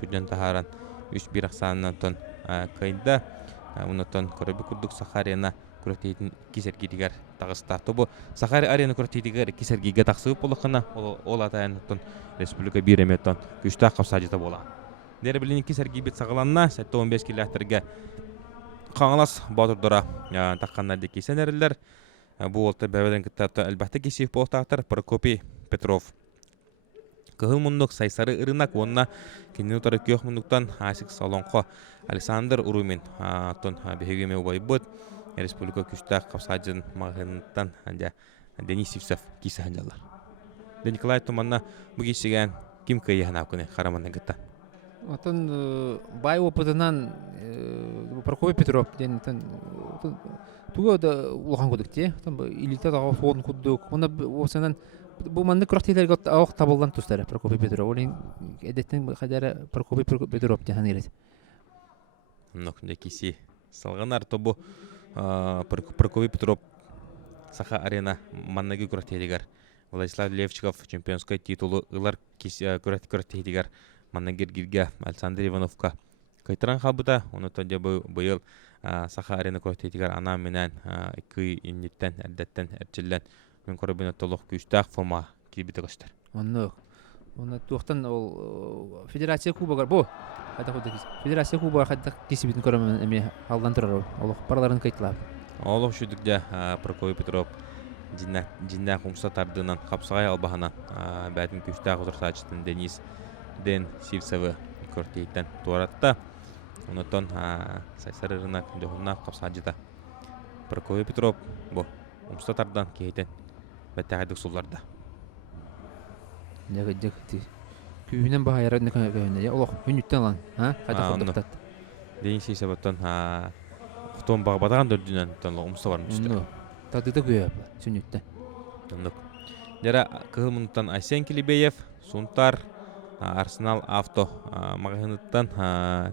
күден тахаран үш бір ақсанынан тон қайында. Онытын көрөбі күрдік Сахар арена көрөктейтін кесергедігер тағыстақты. Бұл Сахар арена көрөктейтігер кесергеге тақсығып болықына ол атайын республика бір еметтен күшті қапсажыта бола. Дәрі білін кесерге бет сағыланына сәтті 15 келіқтерге қаңылас батырдыра таққанларды кесен әрілер. Бұл олты бәуелен кіттапты әлбәтті кесеп болықтақтар Прокопий Петров. Кығыл мұндық сайсары ұрынақ, онына кенен ұтары көк мұндықтан асық салонқы Александр Урумин тон бігеме ұбай бұд. Республика күштақ қапсажын мағынықтан Денис Евсов кейсі ханжалар. Николай Туманна бұгесіген кім көйеған ақыны қарамандан күтті? Отын бай опытынан Прокопий Петров денітін туға да ұлған көдік те. Илікті дағы соғын көдік. Оны осынан бұл манды күрақтейлерге ауық табылдан тұстары Прокопий Петров. Олен әдеттен қадары Прокопий Петров деген ереді. Нөкінде кесі салған арты бұл Прокопий Петров Саха арена маннығы күрақтейлігер. Владислав Левчиков чемпионской титулы ұлар күрақтейлігер. Маннагер Гирга Александр Ивановка кайтыран қалбыта, оны төде бұйыл Саха арена көртетігер ана менен үкі иннеттен, әрдеттен, әрчілден мен көрібін өттілік күштақ форма келбеті көстер. Оны туқтан федерация кубағар бұл. Федерация кубағар қадда кесібетін көрімен әме алдан тұрар ол параларын кайтылап. Олық шүдікде Прокопий Петров жинна құмса тардынан қапсағай албағынан бәтін күштақ отырсачытын Денис Ден Сивсевы көртейтін туаратта. Онытон сайсары рынақ жохынна қапсажыда. Прокопий Петров бұл ұмстатардан кейтен бәттәғайдық сұлларда. Күйінен баға ярадын көйінне. Олық үніттен алан. Қайда құрдықтат. Денис Сивсевыттан құтуын баға батаған дөрдінен ұмста барын түсті. Тадыда көйіп сүніттен. Дәрі қығыл мұнттан Айсен Келебеев, Сунтар, Арсенал авто магазинаттан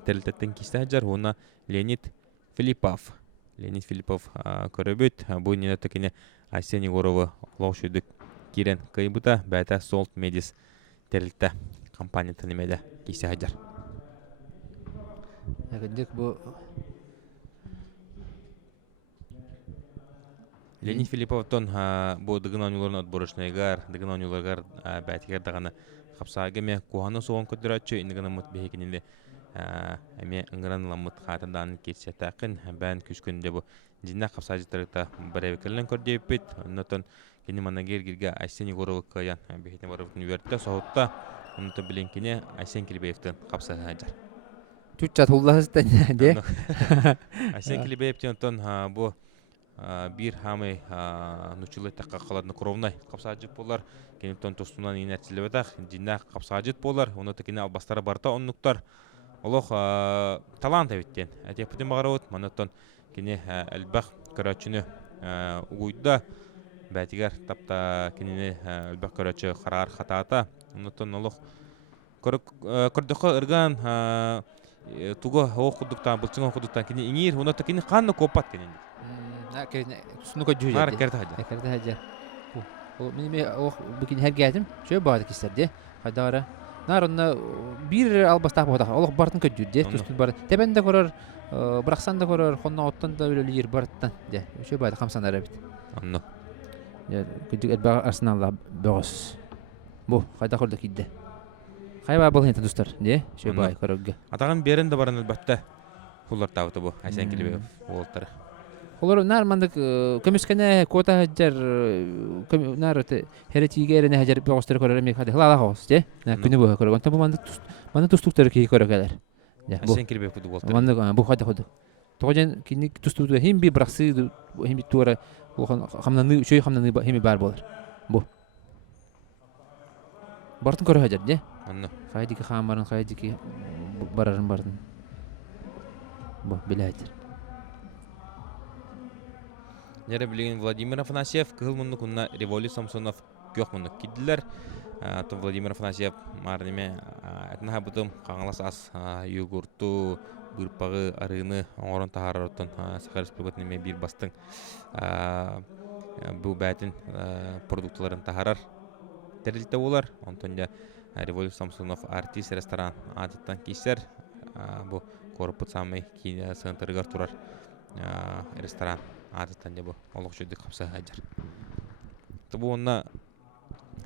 тәрілтеттен кесті жар, оны Леонид Филиппов. Леонид Филиппов көрөбөт, бұл нені төкене Айсен Егоровы олау шүйдік керен қайбыта бәті Солт Медис тәрілтті компания тәнемеді кесті жар. Леонид Филипповтон бұл дығын оңыларын отборышнайғар, дығын оңыларғар бәтігер дағаны қапсағыме қуғаны соғын көтірәтші, индігіні мұт бейкенінде әме ұңғыран ламыт қатырдан кетсетті ақын, бән күшкөнде бұл жинна қапсағыжытырықта бір әвекелінен көрдейіп бет, ұнытын кені манагер герге Айсен Егоровы қаян бейкені барыбытын үйерді соғытта, ұнытын біленкене Айсен Келебеевтен қапсағы жар. Түтчат ұллағызды де? Айсен Келебеевтен бұл bir hamı nüçülü takka kaladını kurovnay kapsacıt bolar. Kenipton tostundan inen erçilebedaq, jinna kapsacıt bolar. Onu tekine albastara barta onnuktar. Oloq talant evitten. Әтепітін бағарауыт, манаттан кені әлбақ көрәтшіні ұғойда. Бәтігер тапта кені әлбақ көрәтші қарағар қатаата. Онаттан олық көрдіқі ұрған туга окудуктан булчың окудуктан кини иңир уна та кини канны копат кини. Суну көжү Нар жерде. керде хаҗа. Экерде хаҗа. Бу минеме ох бugün her geldim. Şöyle bağlı kislerdi. Hadara. Narında bir albastaq boda. Олох бартын көжүдде. Тустун бар. Тебенде көрөр, быраксан да көрөр, хонна оттан да өлө йер барттан. Де. Şöyle bağlı хамсанара бит. Анно. Я көдүк этбага Арсеналда бөгөс. Бу кайда көрдүк кидде. Кайба бол хенте достар, де. Şöyle bağlı көрөггө. Атаган беренде баран албатта. Хуллар табыты бу. Айсан килебе болтары. Олар нармандык көмүскене кота хаҗар нарыты херетигерене хаҗар бөгөстөр көрөр эми хады. Хала хос, де. На күнү бу көрөгөн. Та бу мандык тустуктар ки көрөгөлөр. Айсан килебе буду болтары. Мандык бу хады ходу. Тогожен кини тустукту хем би браксы хем би тура хамнаны шөй хамнаны хем бар болар. Бу. Бартын көрө хаҗар, де. Анно. Хайдики хамарын хайдики барарын бардын. Бу билетер. Нере билген Владимир Афанасьев кыл мунну кунна Револи Самсонов кök мунну киддилер. То Владимир Афанасьев марниме этна бутум каңлас ас югурту бырпагы арыны оңорон тахараттан Сахар Республикасының бир бастың бу бәтин продуктларын тахарар терилте болар. Онтонда Револи Самсонов артист ресторан атыттан кисер бу корпус самый кине центргар турар ресторан атыттан дебу олох жөдүк капса хаҗар. Тубу онна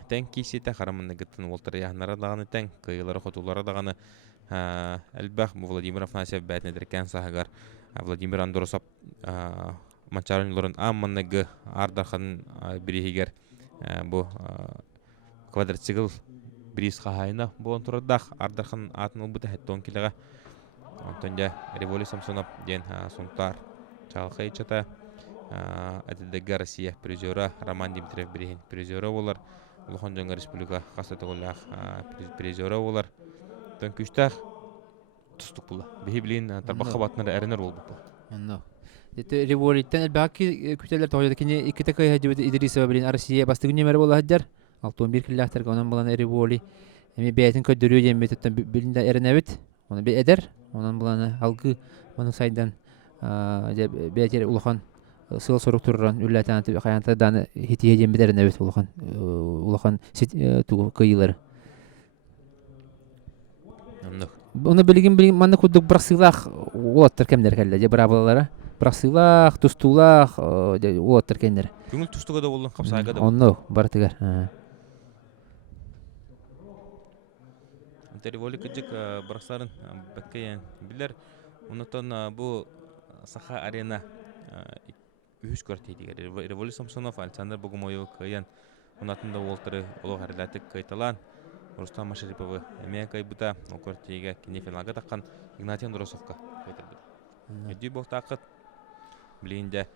тен кисите харамын гыттын волтар яхнара даганы тен кыйлары хотулары даганы элбах Владимир Афанасьев бәтне диркен сахагар Владимир Андоросов манчарынларын амманныгы ардархан биригер бу квадроцикл бриз хахайна болон турдах ардархан атны бу тахтон килега онтонда Револи Самсонов ден сунтар чалхайчата это Россия призера Роман Дмитриев Берегин призера болар Улухан Жаңа Республика Хасатыгуллах призера болар тон күштах тустук була бихиблин тарбакка батнары эренер болбу. Анно. Дете Револиттен элбаки күтелер тоойда кини иките кай хаҗыбы Идрисова белән Россия басты күнемер була хаҗар 61 киллахтар онан булан Револи эми бәйтин көдөрү деметтен билинде эренебит оны бе эдер онан булан алгы моның сайдан бәйтер улухан сыл сорук турган үлләтән каянта даны хитие дембедерне бит улухан ту кыйлар. Оны билген манда кудук браксылах улаттыр кемдер келде же бравалары браксылах тустулах улаттыр кемдер. Күңүл тустуга да болдун капсайга да. Онно бартыгар. Револи кыжык браксарын беккен билер. Онотон бу Саха арена үш квартирдигер Револи Самсонов Александр Богомоев кыян онатында волтыры олог арилатык кайталан Рустам Машариповы эме кайбыта ол квартириге кине финалга таккан Игнатий Андросовка кайтырды. Эди бохтакыт билинде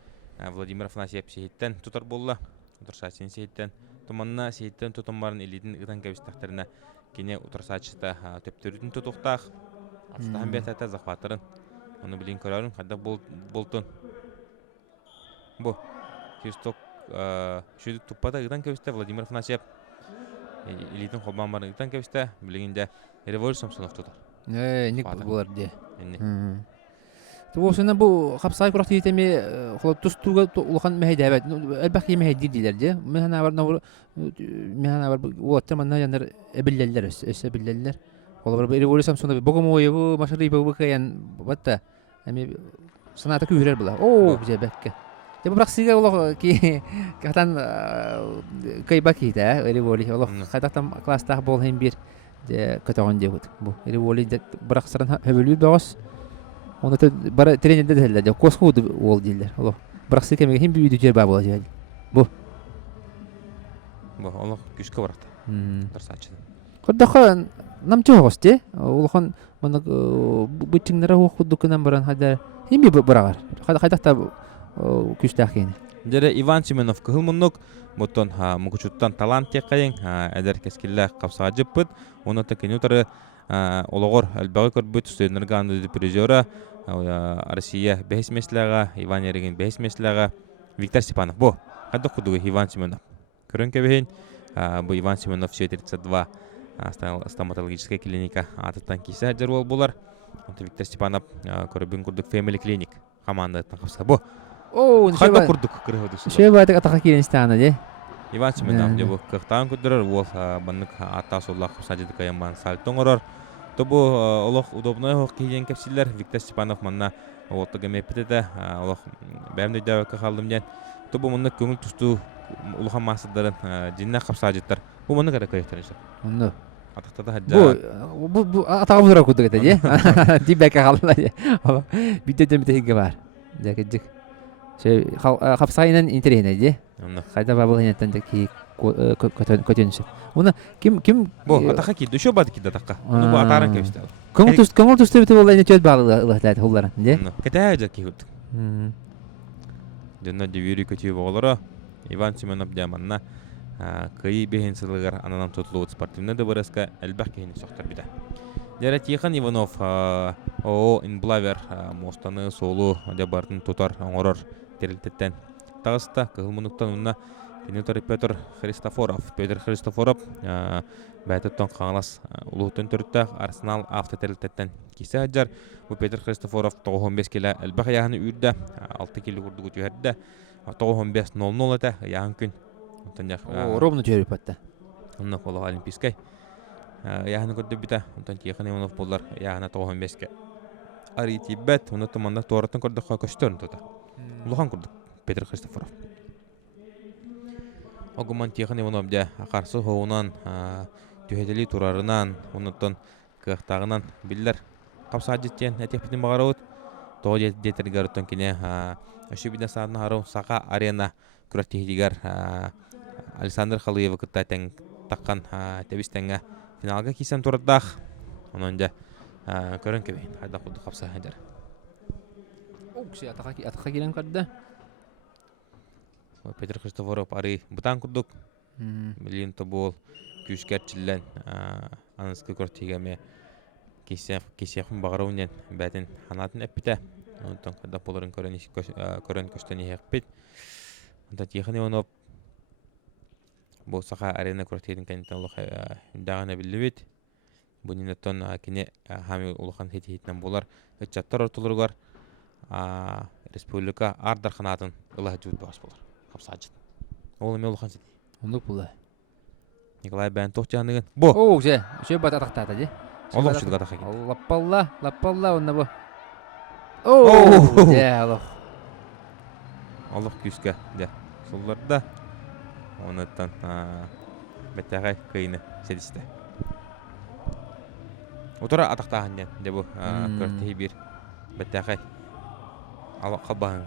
Владимир Афанасьев сеиттен тутар болла утурсасын сеиттен томанна сеиттен тутумбарын элидин ыдан кебистактарына кине утурсачыта төптөрүдүн тутуктак астан бетата захватырын оны билин көрөрүн када болтун бу Хисток шүдүк туппада ыдан кебисте Владимир Афанасьев элитин хобан барын ыдан кебисте билигинде Револи Самсонов тутар. Ник болар де. Тубусына бу хапсай курак титеми тустуга улхан мехедебет элбахи мехеди дилер де. Механа бар уаттар манна яндар эбиллелер эсебиллелер. Олар Револи Самсонов Богомоев Машарипову каян батта эми саната күрер була. О, жебекке. Деп браксига олох ки катан кайбаки да Револи олох кадактан класстах бол хем бир де катаган дебут. Бу Револи де браксаран хөбөлү багас. Оны бара тренерде делер де косхуд ол дилер. Олох браксига хем бир видео бар бола жел. Бу олох күшкө барат. Дарсачы. Коддахан намчы хосте. Олохан мана бутиңнара худукынан баран хада хем бир барагар. Кадакта күстәхин. Дере Иван Семенов кылмыннык ботон мукучуттан талант теккайын эдер кескилле капсаажыппыт. Оны текени утары ологор албагы көрбүт стенерганды призера Россия бесмеслага Иван Ереген бесмеслага Виктор Степанов. Бу кадда кудугу Иван Семенов. Көрөнкебейин бу Иван Семенов 32 стоматологическая клиника атыттан кисе жер болар. Виктор Степанов көрбүн курдук Family Clinic командатын капса. Бу О, хайда курдук кыргыды. Шөй байтык атака кирен станы де. Иван Семенов жабу кыктан күдөрөр ол баннык ата соллах сажыды каяман сальтоңорор. Тобу олох удобной хок киен кепсиллер Виктор Степанов манна оттога мепетеде олох бәмдө дәвәккә калдым дигән. Тобу монны көңүл тусту улхан масыдарын жинна капсажыттар. Бу монны кара кайыктар. Онно. Атактада хаджа. Бу атага булар кудук эте же. Дибәккә калдылар же. Биттеден битеге бар. Дәкәҗик. Шөй капсайнан интерене же. Хайда бабыл инеттен ки көтөнүш. Уна ким Бу атака ки дөшө бады ки датакка. Бу атарын кепсте. Көңүл туст бите болла ине чөт багылат холларын же. Кетәҗә ки хут. Жөннө дивири көтү болора. Иван Семенов jamанна кый бехин сылыгар ананан тотлуу спортивный дебреска элбак кени соктор биде. Дәре Тихон Иванов ООО Инблавер мостаны солу дебартын тутар оңорор терилтеттен. Тагыста кылмынуктан унна кинотерапевт Петр Христофоров бәтеттен каңлас улуутун төрттө Арсенал автотерилтеттен кисе хаджар. Бу Петр Христофоров 95 кило элбак яһаны үрдө 6 кило урдугу жөрдө 95:00 эте яһын күн. Ровно жөрүп атта. Онна коло олимпийской яһаны көрдө бите. Онтан Тихон Иванов болар яһына 95-ке. Арити бет, уну томанда тоортон көрдө көстөрүн тота. Улухан көрдүк Петр Христофоров. Огуман Тихон Иванов да карсы хоунан түһедели турарынан, онуттан кыктагынан биллер капсажыттен этепитин багарабыт. Тоо детергәртен кине өшүбиден саатына харау Сака арена күрәттигәр Александр Халыев кыттатен таккан тебистенге финалга кисен турдах. Онон да көрөн кеби хайда куду капса хадар. Окси атака кирен кадда. Петр Христофоров ари бутан кудук. Миллион тобол күскәрчиллән анысты көртигәме кисефин багаруунен бәтен ханатын эппите. Онтон када боларын көрөн көстөни хеппит. Онтон Тихон Иванов бу Сака арена көртигән кенталык дагана билбит. Бунинтон кине хами улхан хетитнен болар. Чаттар ортолоргар республика ардар ханатын ылах жут бас болар. Капсажыт. Ол эме улхан сет. Ондук булла. Николай Бентохтяныгын. Бу. О, же. Шөй бат атактата же. Олох шуга да хаки. Лаппалла онна бу. О, же алох. Олох күскә дә. Сулларда онуттан беттәгә кыйны седисте. Утара атактаган дә бу көртәй бир беттәгә алакабан.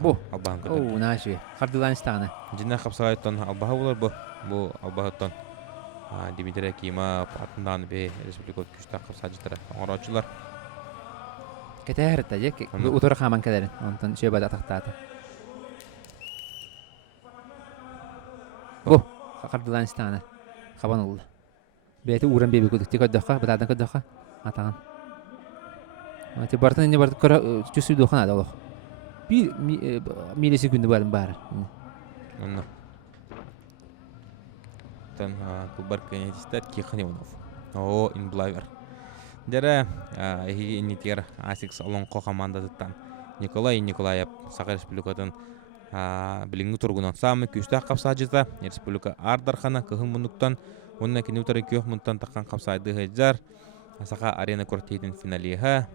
Бу. Албан О, наши. Хардыланстаны. Жинна капсагайттан албаха булар бу. Бу албахаттан Дмитрий Кима атындан бе республика күчтә капсажыттар. Оңорочулар. Кетәртә же. Утара хаман кадәрен. Онтан шөй бат атактата. Бу. Хардыланстаны. Хабан улды. Бәте уран бебе күдүк көддөккө, бутадан көддөккө атаган. Ати бартын не бар кара чүсү дохана да олох. Bir milisekündü бар. Онно. Тан кубар кенетистер Тихон Иванов. ООО Инблавер. Дәре инитер Асикс Олонко командасынан Николай Николаев Сака республикатын билинги тургунан самы күстә капсажыта республика Ардархана кыгынмындыктан онна кинутары көк мынтан таккан капсайды хаҗар Сака арена кортидин финалиха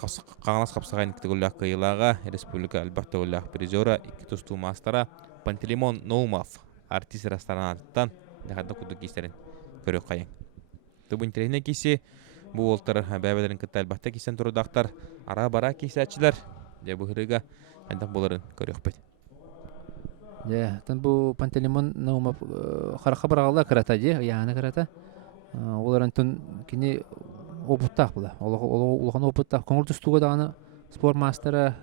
Каңлас капсаган китегуллах кыйлага республика албахта уллах призера икитусту мастера Пантелеймон Наумов артист ресторанаттан дагы куду кистерин көрөк кайын. Тубун трене киси бу олтар бәбелерин кытта албахта кисен турдактар ара бара кисәчләр дә бу хирга анда буларын көрөк бит. Я, тан бу Пантелеймон Наумов харха барагала карата же, яны карата. Оларын тун кини опыттак була. Улган опыттак көңүл түстүгө даганы спорт мастера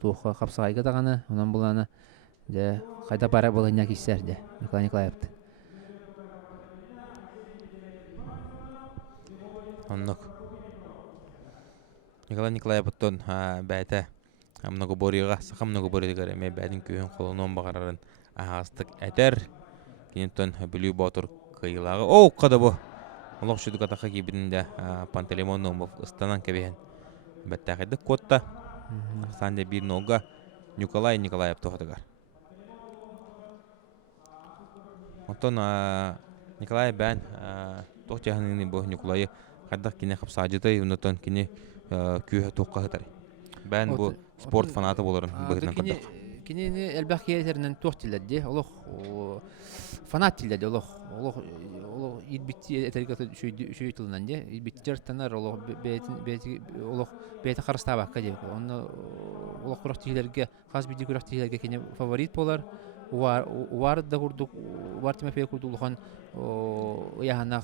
туха капсайга даганы, онан буланы же кайда бара болanya кисер же. Николай Николаевты. Оннок. Николай Николаевтон бәйте много борига, сака много борига эме бәдин күйөн колонон багарарын астык этер. Кинтон бүлүү батыр кыйлагы. О, када бу. Олох шүдүк атака кибинде Пантелеймон Номов ыстанан кебеген. Бәттәгәдә котта. Аксанде бир нога Николай Николаев тохотыгар. Онтон Николай бән тохтяхны бу Николай кадак кине хапсаҗыты, унтон кине күйе тукка хатар. Бән бу спорт фанаты булырын бүгеннән кадак. Кине элбах китернен тохтиләдде. Олох фанат тиләдде. Олох идбитти этергә шуй тылнан де. Идбиттер танар олох олох бәйте карыстабакка ди. Оны олох курактиләргә, хас биди курактиләргә кине фаворит булар. Уар да курдук, уар Тимофей курдулхан яһана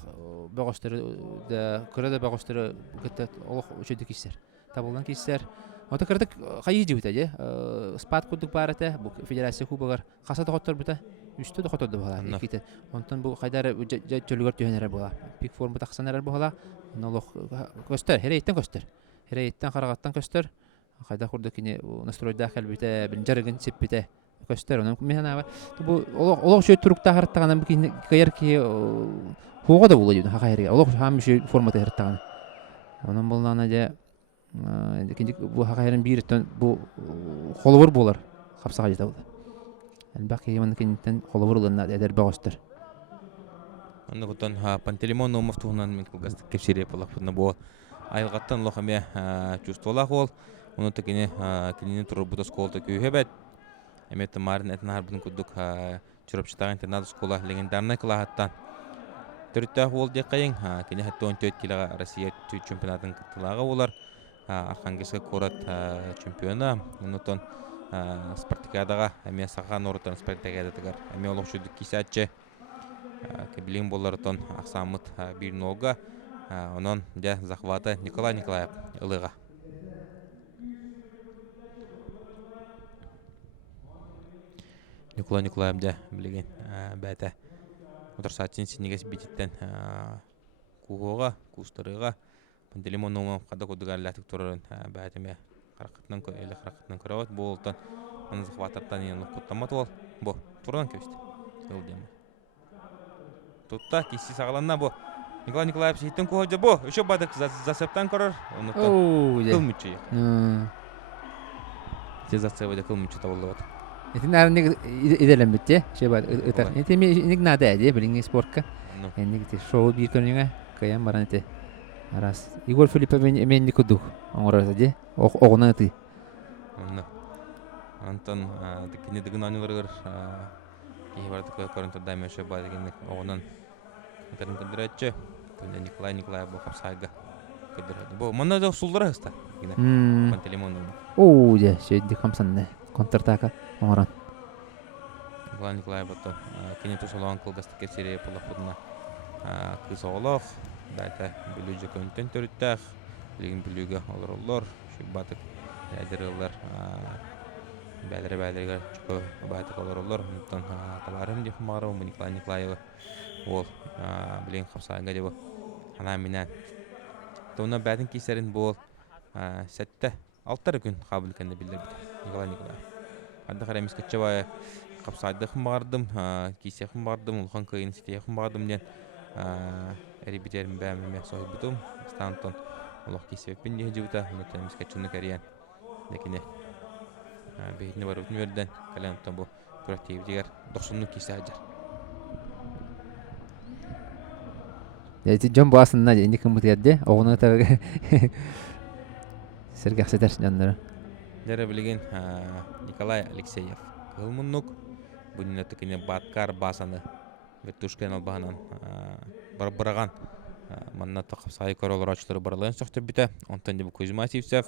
багыштыры да көрәдә багыштыры китә олох шуйды кисер. Табылган кисер. Онта кырдык кайы жибите де. Спат курдук барата, бу федерация кубагар каса дохоттор бута. Үстө дохоттор да бала. Ките. Онтан бу кайдар жөлгөр төһөнәре була. Пик форма таксанар була. Олох көстөр, херейттен көстөр. Херейттен карагаттан көстөр. Кайда курдук кине настройда хәлбите, бинҗәрген сеппите. Көстөр. Онан мен ана бу олох шөй турукта хартаган бу кине кайерки хуга да була диде. Хакайрга. Олох һәм шөй формада хартаган. Онан булнана да бу хакайрын биртен бу холовор булар. Хапсага жата булды. Әлбәки яман кинтен холоворларына әдер багыстыр. Онда гутан Пантелеймон Номов тугунан мен кылгас кепсире булак бу айылгаттан лохаме чувстволах ол. Оны текене кинене туру бу сколта күйөбет. Эмет марын этнар бун кудук чурапчытаган интернат школа легендарный клахаттан. Төртә ол декайын кине хатта 14 килога Россия чемпионатын кытылага булар. Архангельская город чемпиона. Онтон Спартакиадага эме саган оротон Спартакиада тагар. Эме олох шүдүк кисатчы. Кебилин болартон аксамыт бир нога. Онон да захвата Николай Николаев ылыга. Николай Николаев да билген бәтә. Утырсатын синегес бититтен кугога, кустырыга Пантелеймон Номов када кудугар латык турын бәтеме каракытнан эле каракытнан карават болтан аны захвататтан ен куттамат бол. Бу туран кебист. Ылдем. Тутта киси сагаланна бу. Николай Николаев сейтен куһаҗа бу. Өчө бадык засептан корор. Оны кылмычы. Сезация бада кылмычы табылды бат. Этин арны иделем битте. Şey бар, ытар. Эти ник нада ди, билин спортка. Энди те шоу бир көрүнгө, каян баран эте. Раз. Игорь Филиппов мен никудук. Оңораса ди. Огуна ты. Антон дикине дигнанылар кийбарды көрүнтө даймеше бар дегенде огунан интернет кыдырачы. Николай Николаев бу капсайга кыдырады. Бу мында да сулдара хаста. Пантелеймон. Оо, я шеди камсанне. Контратака. Оңоран. Николай Николаев бото кине тусалган кылгасты кесире полапудна. Кыз оголох дайта бүлүжө контент төрүттак. Лигин бүлүгө олорлор, шубатык ядырлар бәлере чөп байтык олорлор. Онтон табарым деп марым Николай Николаев ол билен капсайга деп ана менен. Тона бәдин кисерин бол сәтте 6 күн кабыл кенде билдирди Николай Николаев. Анда карамис кечебай капсайдык бардым, кисехим бардым, улхан кыйын ситехим бардым ден эрибитерим бәмеме сойбутум. Стантон Олох кисеппин дие жута, онтон мискачуны кариян. Лекине бейне бар өтүнөрдөн калантан бу проактив дигер 90 кисажар. Эти жон басында инде ким бутядде, огуна та Сергей Сетер жаннары. Дәре билген Николай Алексеев. Кылмуннук буны текене Баткар басаны ветушкен албанан барбараган манна тақсай королор ачлары барларын сөхтө бите. Онтан бу Кузьма Сивцев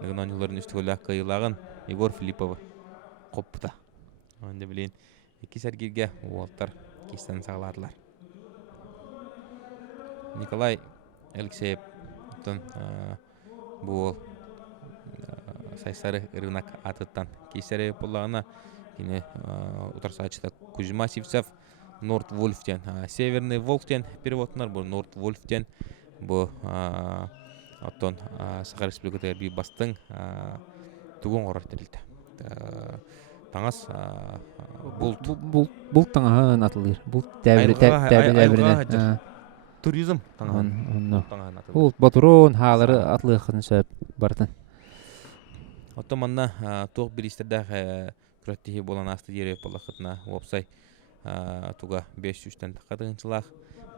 нагнаныларын үстүгөлөк кыйлаган Егор Филиппов копта. Онда билен эки сәргирге уолтар кистен сагладылар. Николай Алексеев тон бу сайсары рынок атыттан кисере буллагына кине утарсачта Кузьма Сивцев Норд Вольфтен, Северный Волктен переводнар бу Норд Вольфтен бу оттон Сахар Республикада би бастың тугун горор терилди. Таңас бул таңаһын атылыр. Бул дәвренен туризм таңан Онно. таңан атылар. Ул батурон хаалары атлыхын сөп бартын. Отто манна туох биристердах күрәттихи болан асты дире полахытна опсай туга 500-тен тақадығынчылақ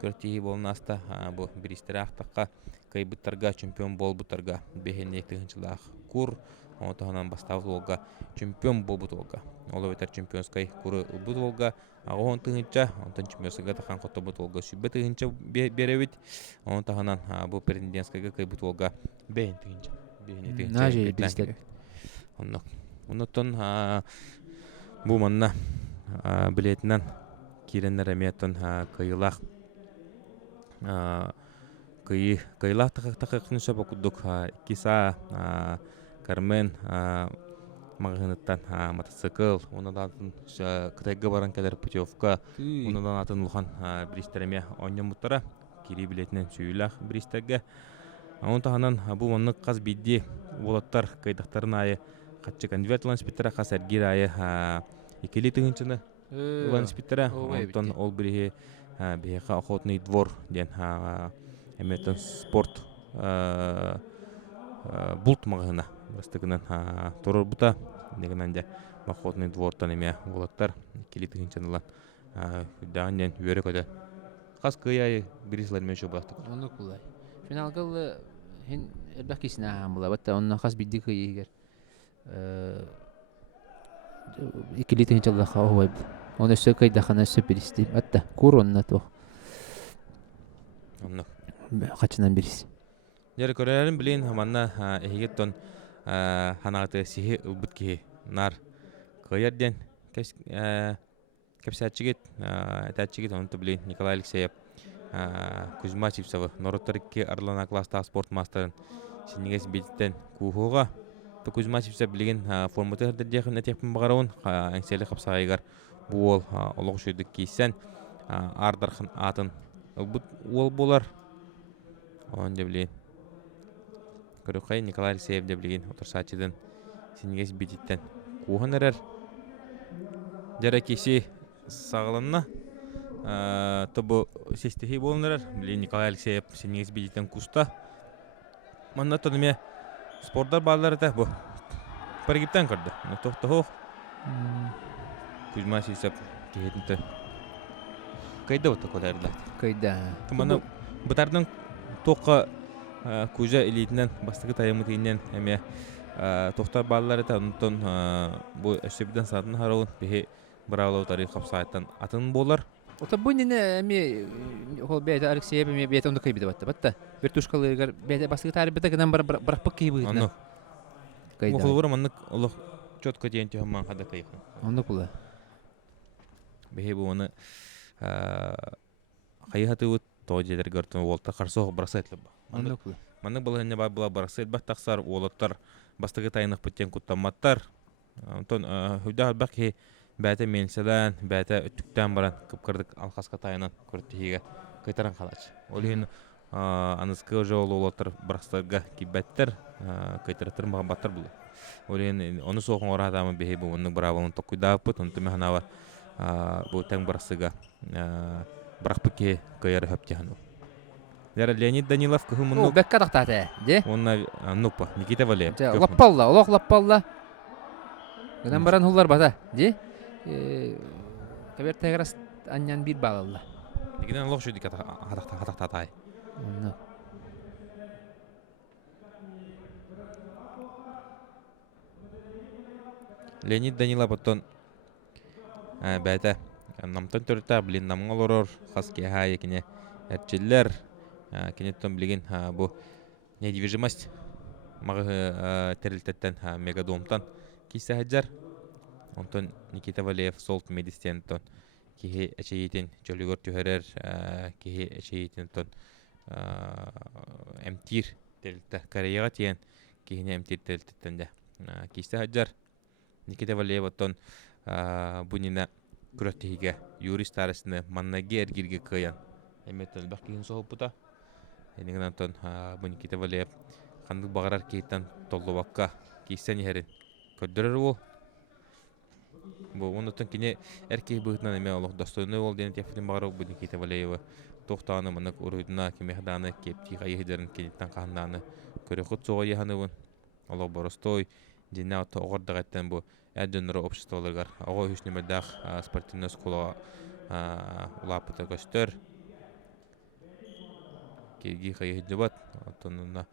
күрәттихи болан аста бу биристер ақтаққа кайбыттарға чемпион болбуттарға бехеннектігынчылақ кур онтаханан бастабыт олга чемпион болбут олга ол өтер чемпионскай куры ылбут олга ағуын тыгынча онтан чемпионскайга тақан қоттобут олга сүббе тыгынча беребит онтаханан бу претендентскайга кайбыт олга бехен тыгынча Нажи биристер. Оннотон бу манна билетинен киреннер эмиеттен кыйлах кыйлах такыкны шаба кудук киса Кармен магыныттан мотоцикл онадан кытайга баран келер путевка онадан атын улхан бристереме онномуттара кири билетинен сүйүлах бристерге онтаханан бу манны каз бидди болоттар кайдактарын айы катчы конверт ланспиттера кас эргир айы икили тыгынчыны ланспиттера онтон ол бирихи бихека охотный двор ден эметен спорт булт магына растыгынан торор бута дегенен де охотный двортан эме болоттар икили тыгынчынылан даган үйөрө көдө кас кыйай бирислер мешо бактык Онно кулай. Финалгыл хин элбах кисина була батта онно хас бидди кыйгер. Икили тыгынчылда хавай. Оны сөй кайдахана сөп биристи. Батта куронна то. онно Качынан бирис. Жер көрәрін білейін хаманна эхигеттон ханағыты сихи ылбыт кихи нар кыйерден кепсәтчігет әтәтчігет онты білейін Николай Алексеев Кузьма Чипсовы Нороторикки Арлана класста спорт мастерын синегес беттен кухуға Кузьма Чипсов білеген форматы хырдырдеқін әтекпін бағарауын әңселі қапсағайғар бұл олық шүйдік кейсен ардарқын атын ылбыт ол болар он де білейін Көріқай Николай Алексеев де білген отырсатчыдың сенегес бететтен куған әрер. Жара кесі сағылынна тұбы сестихи болын әрер. Білген Николай Алексеев сенегес бететтен куста. Манна тұныме спорттар балылары да бұл паргиптен көрді. Тоқты хоқ. Кузьма Чипсов кейетінті. Кайда бұты көдәрді? Кайда. Манна бұтардың тоққа Кузя элитинен бастыгы тайымы тейінен әме тоқтар балылары та ұнтын бұл өсебіден сатын харауын бейі бұралау тарих қапсайттан атын болар. Ота бұл нені әме ол бәйті Алексеев әме бәйті онды кайбеді батты. Батта вертушкалығығар бәйті бастыгы тарих бәді гынан бараппық кейбігіне. Ол бұр маннық олық чотқа дейін түйімман қада кайықын. Онды құлы. Бейі бұл оны қайықаты өт той жедер көртін олта қарсоғы бараса әтлі ба. Манны бұл әне была барасы әлбәт тақсар олаттар бастығы тайынық бүттен құттаматтар. Онтон хүді әлбәк ке бәті менселен, бәті үттіктен баран күпкірдік алқасқа тайынан көрттіхіге қайтаран қалач. Ол ең анызқы жол олаттар барастарға кебәттер қайтараттыр мағамбаттар бұл. Ол ең оны соғын ора адамы бейі бұл оның бұрабылын тоққыдап бұт, оны түмі ханава бұл тәң барасыға бірақ бүкке көйәрі хөпте хану. Яра Леонид Данилов кыхымынну. О, бәкка тақтаты, де? Онна нупа, Никита Валеев. Лаппалла, олақ лаппалла. Гынан баран хуллар бата, де? Кабер тәгірас аннян бір балалла. Дегенен олақ жүйдік атақтатай. Леонид Данилов оттон бәті намтан төрті білін намын олорор қас кеха екіне әрчелер кенеттен білген бұл недвижимость мағы тәрілтеттен мегадомтан кейсі хаджар. Онтон Никита Валеев солт медистен кеге әчейетін жолығыр түйерер кеге әчейетін әмтир тәрілті Кореяға тиен кегіне әмтир тәрілтеттен де кейсі хаджар. Никита Валеев оттон бұнина күрәттіге юрист арасыны маннаге әргерге қиян. Әметтен бақ кейін соғып бұта. Әнеген антон бұл Никита Валеев қандық бағарар кейттен толы баққа кейстен ерін көддірір ол. Бу онутон кине эрки быгытнан эме олох достойной ол ден тепитин багыры бу Никита Валеева тохтаны мынык уруйдуна кемехданы кепти кайыдарын кенеттен канданы көрөхөт сого яханыбын олох боростой дина тогордагаттан бу әдөннөр обществоларгар ого хүчнемедах спортивный школа улапыта көстөр кеги кайыдыбат отонуна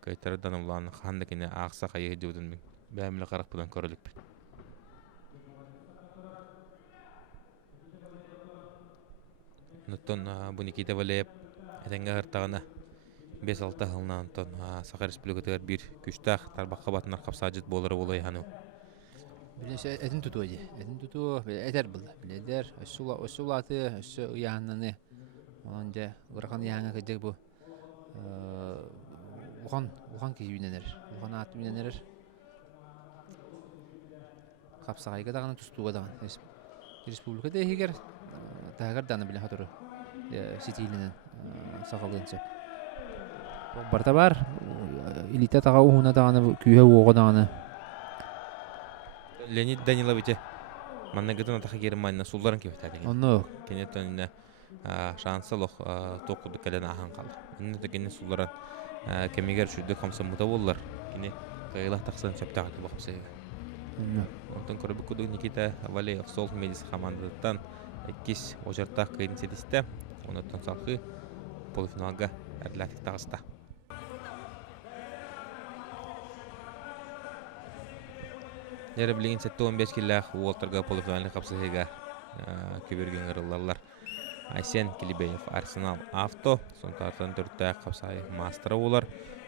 кайтардан улан хандыкене акса кайыдыбын бәмле карак будан көрөлүк. Нуттон бу Никита Валеев этенге хыртагына 5-6 жылынан тон Саха Республикатыгар бир күчтах тарбакка батынар капсажыт болары болай хану. Билесе этин туту эди. Этин туту этер булды. Биледер, осулаты, өссө уяннаны. Онда уракан яңа кеҗек бу. Ухан кийүненер. Ухан ат миненер. Капсагайга дагы тустуга дагы. Республикада егер тагыр даны беле хатыры. Ситилинен сакалынча. Барта бар. Илита тага уна дагы күйе уга дагы. Леонид Данилович маннагытын атаха Германия сулларын кебетер. Онно Кенеттен шанслык токуду келен ахан калды. Инде дегенне сулларын кемигер шүдө камса мута боллар. Кине кайла таксан чаптагы баксы. Онтон көрбүк куду Никита Валеев сол медис командатан 2 ожартак кыйын седисте. Онтон салкы полуфиналга әрләтик тагыста. Нәре билген 7-15 киллах Уолтерга полуфиналга капсыга көбөргөн ырыллар. Айсен Килибеев Арсенал авто сонтартан 4-та капсай мастера болар.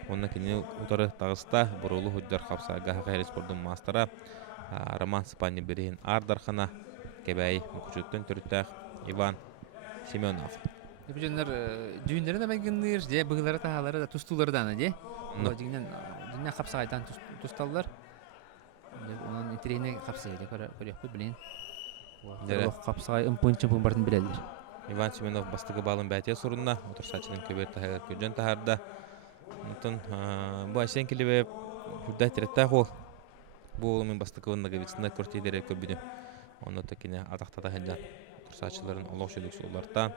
Онна кине утары тагыста бурулу хуҗдар капсага Хакай спорттун мастера Роман Спани берин Ардархана кебей мукчуттан 4-та Иван Семенов. Биженнер дүйүндөрүн эмегендир, же быгылары тахалары да тустулардан, же. Логинен дүйнө капсагайдан тусталлар. Онан интерене капсайды көрөкпү билен. Капсагай ымпынчы барын билелер. Иван Семенов бастыгы балын бәте сорунна, отырсачының көбер тахар көжөн тахарда. Онтон бу Айсен Килибеев хүрдә тирәттә хол. Бу мен бастыгында гевисында көртедере көбүнө. Оны текене атактада хәлдә отырсачыларын олоқ шөлүк суллардан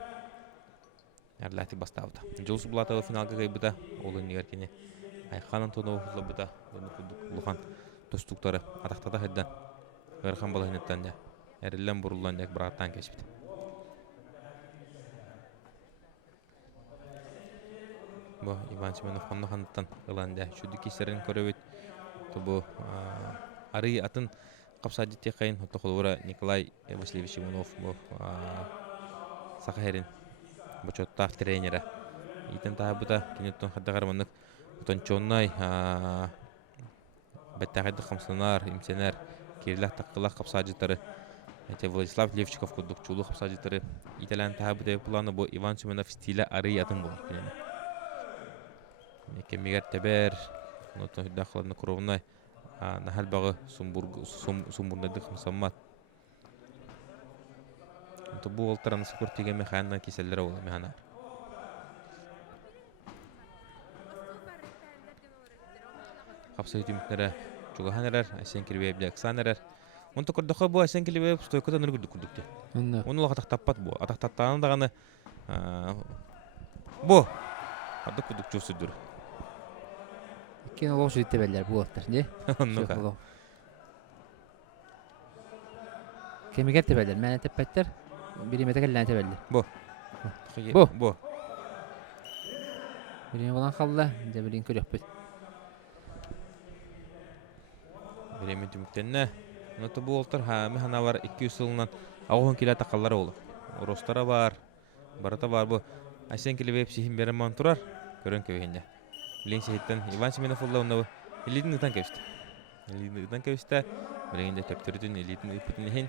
әрләтик бастабыта. Жолсу булатыгы финалга кайбыта, олын нигеркене Айханын тону булабыта, Лухан достуктары атактада хәлдә. Гәрхан балаһыннан да әреллән буруллан як бираттан кешпит. Бу Иван Семенов ханнаханттан ыланда шүдү кисерин көрөбүт. Бу ары атын капсадыте кайын тохолура Николай Васильевич Иванов бу Сахарин бочоттар тренера. Итен табыта кинеттон хаддагарманнык утончоннай баттагы хамсанар имсенер кирлах таккылах капсадытары. Владислав Левчиков кудукчулу капсадытары. Италиан табыта планы бу Иван Семенов стиле ары атын болар. Кемигер тебер, нотон дахларны кровной, нахал багы сумбурнадык саммат. То бу олтараны спортиге механна киселлер ола механа. Капсай тимитләре чугаханнар, Айсен Килибеев Дяксаннар. Онто көрдөхө бу Айсен Килибеев стойкада нүргүдүк күрдүктү. Оны лагатак таппат бу. Атактаттаны даганы бу адык күдүк чусудур. Кен олоқ жүйітті бәлдер бұл оқтар, не? Оннуға. Кемігер тәбәлдер, мәне тәппәттер, бириметі кәлләне тәбәлдер. Бу. Бу. Бірин болан қалды, де бірин көрек бүт. Бірин түміктенне. Ноты бұл олтар, механа бар 200 жылынан ағуын келі атақалары олы. Ростара бар, барата бар бұл. Айсен Килибеев сихин берін ман тұрар, көрін көвейінде. Билин сехиттен Иван Семенов олла онна элитин ытан кебисте. Элитин ытан кебисте. Билинде төптөрүтүн элитин ыпытын эхин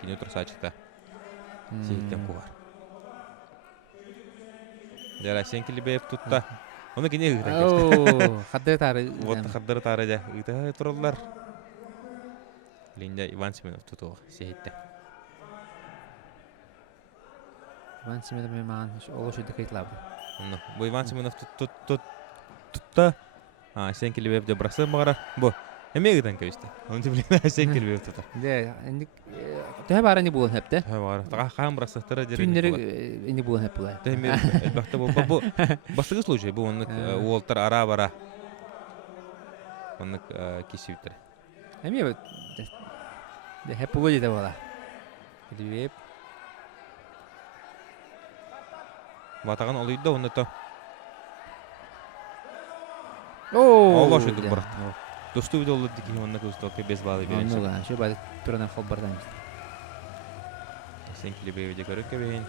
кино турсачыкта. Сехиттен куар. Дара Айсен Килибеев тутта. Оны кине ытан кебисте. О, хаддары тары. Вот хаддары тары да ыта тураллар. Билинде Иван Семенов тутуга сехитте. Иван Семенов меман оло шүдді кайтлабы. Бу Иван Семенов тутта. Айсен Килибеев де брасы багара. Бу Эмегден кебисте. Онда билен сен келбей отта. Де, инде төһә бара не булын хәптә. Ha var. Tağa ham brasatlara Түннәре инде булын хәп була. Темир бахта бу бастыгы случай бу онны уолтар ара бара. Онны кисиптер. Әме бит. Де хәп булы диде бала. Дивеп. Батаган олыйда онны то. О, Алла шөйдүк бар. Досту бит олды ки онны көстөккө без балы берен. Ну да, шу бары турана хал бардан. Sen kilibeyde görük kebeyin.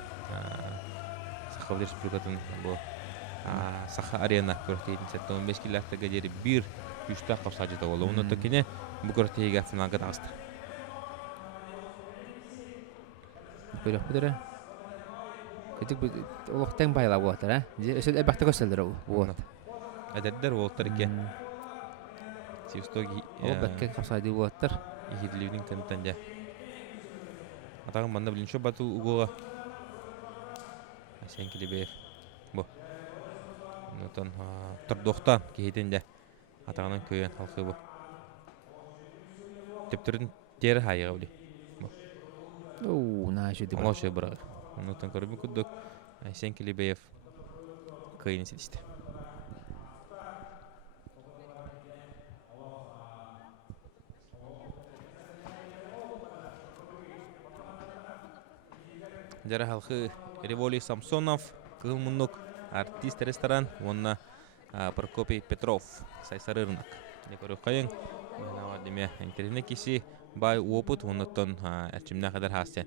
Sakhav Respublikatın bu Sakha Arena körteydin 15 kilometre geceri bir üçte kapsacıda oldu. Onu tokine bu körteye gelsin agad astı. Böyle kadar. Küçük bir oluktan bayla bu atar ha. Ösel elbette gösterler o. Bu. Adeder oltar ki. Sistogi O bakke kapsaydı bu atar. ihidlivinin kanıtında. Atağın banda bilin şu batu ugoğa. Sen kilibey bu. Notan tırdoqtan kehitinde. Atağının köyün halkı bu. Teptirin teri hayığa bili. Oo, naşı diye. Allah şey bırak. Notan körümü kudduk. Sen kilibey köyün silişti. Jara halkı Revoli Samsonov, Kılmunluk, artist restoran, onunla Prokopy Petrov, Saysarırnak. Ne kadar kayın, ne var demeye, internet kişi bay oput, onunla erçimine kadar hasen.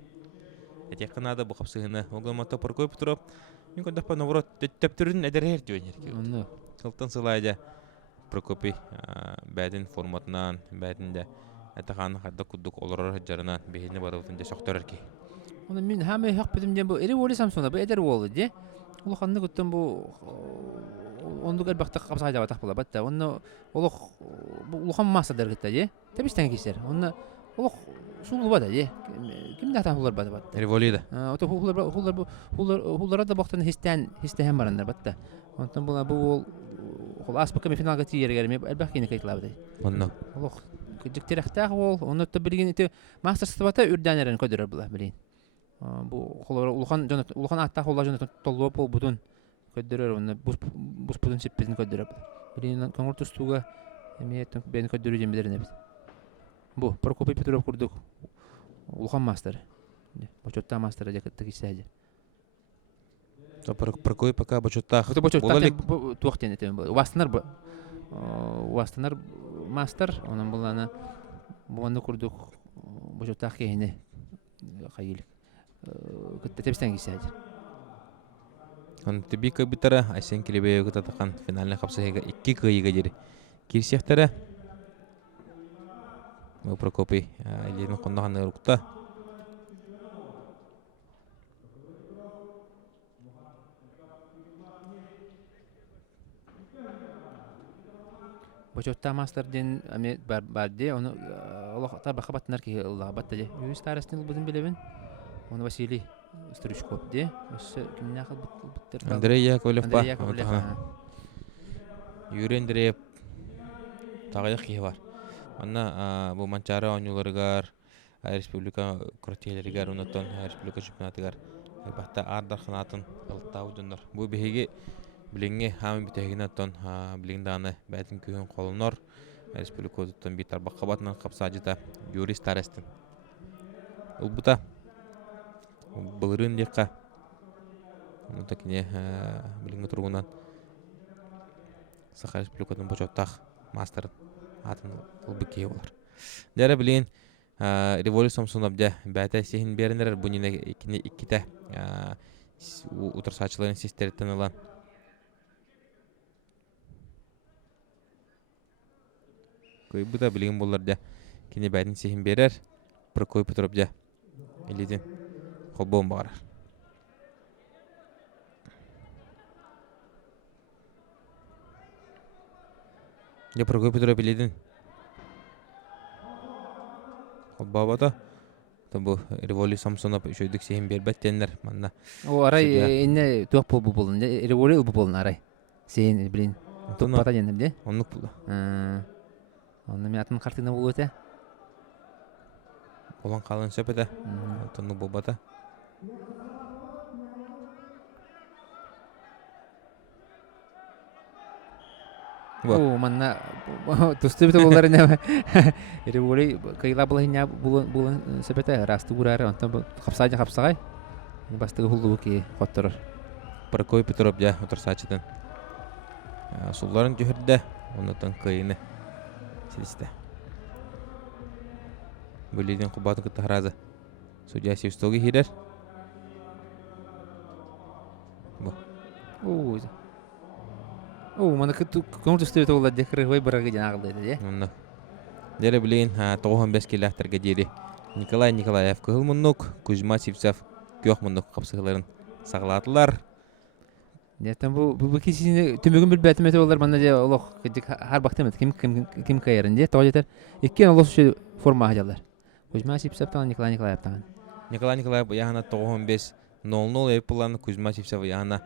Yakınada bu kapsayını, oğlumata Prokopy Petrov, mümkün defa navrot teptürün ederer diyor ki. Kıltan sılayca Prokopy bədin formatından, bədinde etağın hatta kudduk olur jarından behine barıvında şoktörür ki. Onu min hame hak bilim diye bu eri voli Samson'a bu eder oldu diye. Ulu kanını gittim bu onduk elbette kapsayda batak bula batta. Onu ulu ulukan masadır gitti diye. Tebisten geçer. Onu ulu sulu bada diye. Kim daha hular bada batta. Eri voli de. O da hulara da baktan histen baranlar batta. Ondan bu asbaka final gati yere gelmeye elbette yine kayıtlar diye. Ondan. Ulu kıcıktırakta onu da bilgin ite master sıvata ürdenlerin ködürür bula bilin. Bu ulukan atta holla jonatun tollup ol butun ködürür onu bus butun sipizin ködürür. Bilin konkurtustuga emiyetun ben ködürücüm bilirine biz. Bu Prokopy Petrov kurduk. Ulukan master. Boçotta master'a jakattık isteyece. То Prokopy пока бочоттах. Bu boçotta tuğten etem bu. Vastanlar master onun bulana bu onu kurduk. Boçotta kehine kayıl. Tebisten geçseydi. Он тебе как битара, а sen kilibey kıta takan finalne kapsayga 2 kıyıga jeri. Kirsiyahtara. Bu Prokopy elini kondahan urukta. Boçotta master den ame bardi onu Allah tabi xabatlar ki Allah batta je. Yüz tarasını bizim bilebin. Onu Vasiliy Strishkov de. Össe kimne xil bitter. Andrey Yakovlev ba. Yakovlev. Юрий Андреев тагы кие бар. Аны бу манчара ойнуларыгар, республика кротиелеригер, онотон республика чемпионатыгар. Бахта ардар ханатын ылтаудындар. Бу беге билинге хам битегине тон билинданы бәтин көйөн колунор. Республика оттон битар бакабатынан капсажыта Юрий Старестин. Улбута былырын декка. Ну такине билинге тургунан Саха Республикатын бочоттах мастер атын улбыкей болар. Дәрі білейін Революция Самсонов да бәті сехін берінер бұніне иккіте ұтырсачыларын сестереттен алан. Көй бұда білейін болар да кені бәтін сехін берер Прокопy Petrov да еледен қолбуын бағарар. Я Prokopy Petrov bilidin. Babada bu Revoli Samson'a şöydük sehim berbattenler manna. O aray inne tuq bu bulun. Revoli bu bulun aray. Sen bilin. Topata jendim de. Onluk bula. Онна мен атын картина болу өте. Olan қалын сөпеді. Алтынны болбата. О, манна тусты бите болар не. Эре болей кайла була хиня булын сөпете расты бурары. Онтан капсагай. Бастыгы хулду ки хоттор. Прокой Петров жа отырсачыдан. Сулларын жөһөрдө. Онотон кайыны. Силисте. Бөледен кубатын кытаразы. Судья Севстоги хидер. Мана көңүл тусты бите болар декрывай барагы жанагылды де. Дере билин 95 километрге жери. Николай Николаев кылмыннук, Кузьма Сивцев кök мындык капсыгыларын саглатылар. Нетен бу кисини төмөгүн билбетим өтө болар мана же олох har бактым ким кайрын же тоҗетер. Икки олох шу форма хаҗалар. Кузьма Сивцевтан Николай Николаевтан. Николай Николаев яһана 95-00 эплан Кузьма Сивцев яһана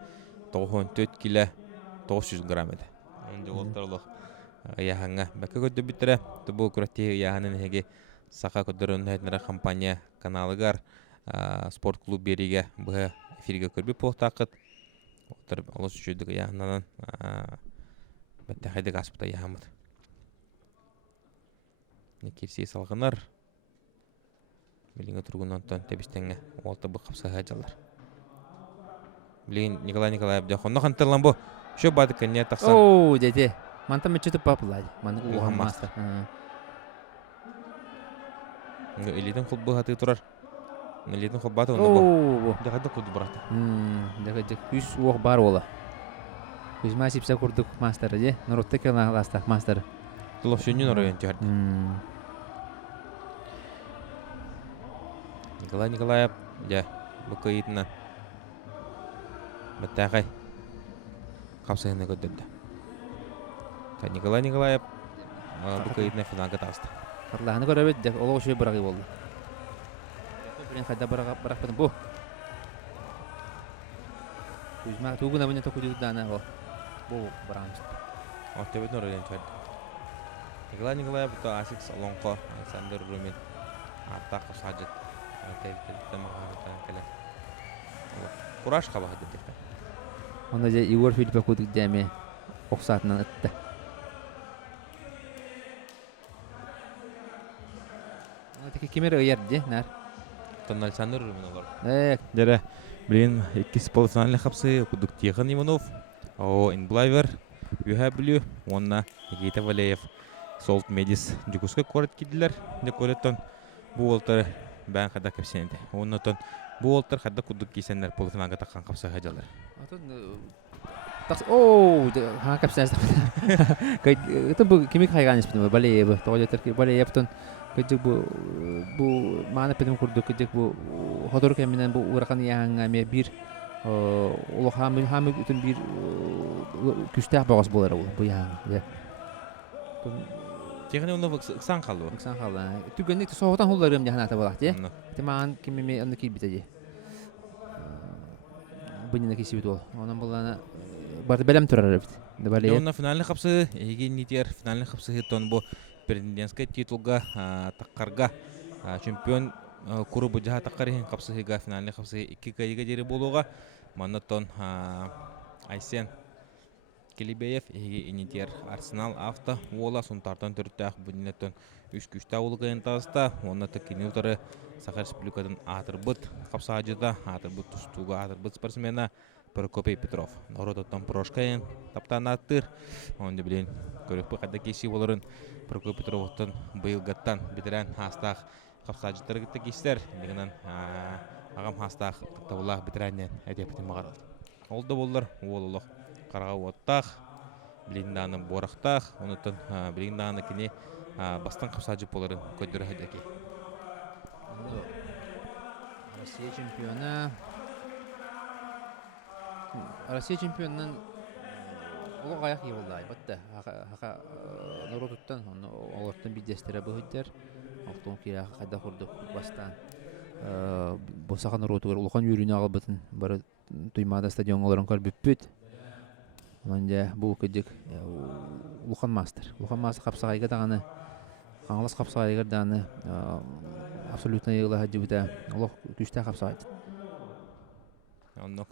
94 кило 900 грамм еді. Онда олтарлық яһанга бәкке көдді бітірі. Бұл күрәттегі яһанын хеге сақа көддірін әйтінері компания каналыгар спорт клуб береге бұға эфирге көрбі полтақыт. Отырып олыс үшедігі яһанынан бәтті қайдық аспыта яһамыд. Некерсей салғынар. Біліңі тұрғыннан тон тәбістенге олты бұл қапса ғажалар. Білін Николай Николаев де қонна қантырлан бұл. Шо бады кәне тақсан. О, деді. Манта мечеті папылады. Улхан мастер. Элитен құл бұл хаты тұрар. Элитен құл баты оны бұл. Дәғады құлды бұраты. Дәғады күз оқ бар ола. Күзма сипса құрдық мастері де. Нұрытты кәлі ағыластақ мастері. Тұлық шөнен орайын жарды. Николай Николаев, ja, бұл көйітіні. Бәттәғай. Қапсығыны көддірді. Николай Николаев бұл көйітіне финалға тағысты. Қарлағыны көрі бет, олығы үші бұрағы болды. Бірін қайда бұрақ бәдің бұл. Күзма туғына бұны тоқы жүгді даны бұл бұрағымызды. Орта бетін орайын жарды. Николай Николаев бұты Асикс Алонқо, Александр Румин, Артақ Саджет. Кураж қабағы дедікті. Онда же Игор Филиппе көдік дәме оқсатынан үтті. Тәке кемері өйерді, нәр? Тон Александр Румин олар. Дәрі, білін, 2 полуфинальный қапсы көдік Тихон Иванов, Инблайвер, Юха Білю, онна Никита Валеев, Солт Медис жүкіскі көрет кеділер. Декореттон бұл олтары бән қада көпсенеді. Оннотон бұл олтар қада күдік кейсенлер полуфиналға таққан қапса ғажалар. Ха көпсенеді. Это бұл кемек қайған еспеді Балееві. Тоғалетер Балеевтон бұл маны пәдім күрдік кедік бұл қодыр кәмінен бұл ұраған яңа ме бір олы хамы үтін бір күштәқ бағас болар бұл яңа. Тихон Иванов ықсан қалды. Ықсан қалды. Түгеннік соғытан ғолдарым яғын ата болақ, де? Темаған кемеме онды кейт біті, де? Бұнына кейсі біті ол. Онын болғаны барды бәлем тұрар біті. Онна финальный қапсы, еген нетер финальный қапсы хеттон бұл президентскай титулға таққарға чемпион күрі бұл жаға таққары қапсыға финальный қапсы 2 кайыға дері болуға. Маннаттон Айсен Келебеев эги инитер Арсенал авто ола сунтартан түрттәк бүннеттен 3 күшті ауылғайын тағыста. Онна тәккені ұтары Сақар Республикадан Атырбыт қапсағыжыда Атырбыт тұстуға Атырбыт спортсмена Прокопий Петров. Народаттан Прошкайын таптан аттыр. Онды білейін көрікпі қадда кесі болырын Прокопий Петровтан бұйылғаттан бітірен хастақ қапсағыжыттары кітті кестер. Дегенен ағам хастақ табылақ бітірәнен әдепетін мағарады. Олды болдар, олылық. Қарға оттақ, біліндағының борақтақ, онытын біліндағының кіне бастан қапсажы боларын көддірі әдеке. Россия чемпионынан олық аяқ ей болды айбатты. Ақа Нұротуттан, олықтың бидестері бұғыттер. Оқтың кері қайда құрдық бастан. Босаға Нұротуғыр ұлған үйріне ағыл бұтын. Бары тұймада стадион оларын көр бүппет. Онда бұл көдік Лухан Мастер. Лухан Мастер қапсағайға дағаны Қаңлас қапсағайығыр даны абсолютно еғылы хаджы бұта олық күшті қапсағайды. Оннук.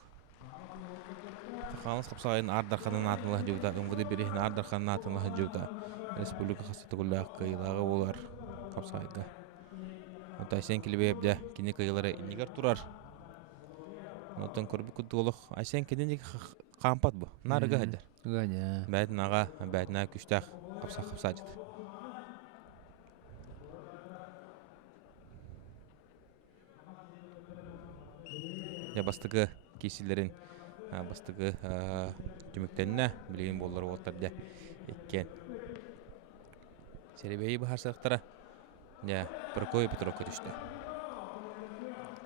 Тахалас қапсағайын ардарқанын атынлы хаджута, ұңғыды берейін ардарқанын атынлы хаджута. Республика қасыты күлі аққы илағы олар қапсағайға. Ота Айсен келбейіп де кені қиылары инегер тұрар. Онтан көрбі күдді олық Айсен кеден қампат бұл. Нарығы хаджар. Бәйтін аға, бәйтін аға күштақ қапсағайды. Я бастығы кейсілерін бастығы түміктеніне білген болылар олтарды еккен. Серебейі бұхар сақтара Прокопий Петров көтішті.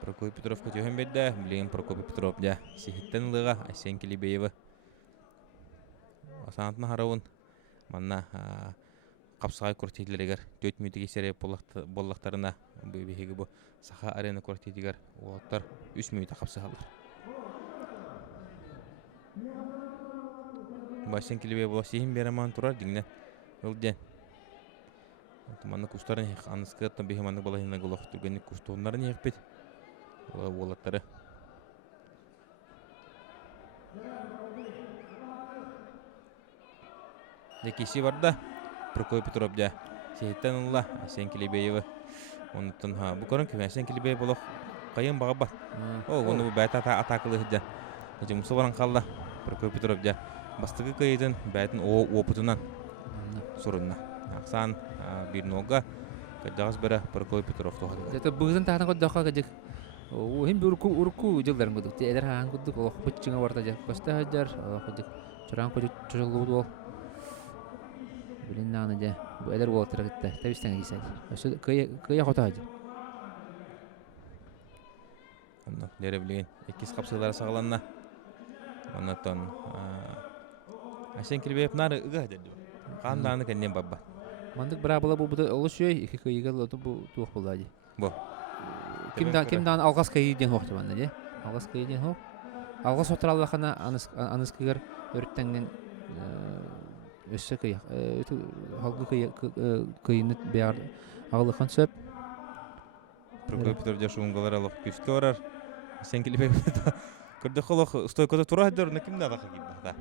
Прокопий Петров көтіген беді, білген Прокопий Петров сехеттен ұлыға Айсен Келебееві. Осанатына қарауын манна қапсығай көртейлерігер 4 мүйтіге сереп боллақтарына бөйбеге бұл саха арена көртейлерігер олаттар 3 мүйті қапсығалар. Айсен Келебеев бұл сейін береман тұрар дегіне өлден. Манны кустарын анысқы аттан бейхе манны балайына ғылық түргенік кустонларын еқпет. Олаттары. Кесі барда Прокопий Петров сехеттен ұлла Айсен Келебееві. Онытын бұл көрін кеме Айсен Келебеев болып қайын баға бар. Оны бұл бәйті атақылы ғыджан. Жұмысы баран қалда Прокопий Петров бастығы қайын бәйтін опытынан сұрынна. Ақсан bir noga kadağız bere Prokopий Петров тоғады. Зәті бұғызын тағына қоддаққа қадық. Hem bir urku жылдарын қодық. Әдер хаған қодық. Олық бұтчыңа барда жақ. Көсті хаджар. Олық қодық. Чұран қодық чұжылғы бұд ол. Білін нағыны жа. Бұл әдер ол тұра кетті. Тәбістен кейсәді. Өсі қия қота хаджар. Дәрі білген. Еккіз қапсығылары сағыланна. Оннаттан Айсен Келебеев нары ұға хаджар. Қандағыны кәннен бабба. Мандык бара була бу олус жой iki кыйга лоту бу тух булады. Бу. Кимдан алгас кыйден хокты банда же. Алгас кыйден хок. Алгас отураллахана аныс кыгар өрттенген өссө кый. Халгы кыйны бяр агылыхан сөп. Прокопий Петров жашуңгалар алып күшкө барар. Айсен Келебеев көрдө холох стойкода тура дер на кимда да кыйда.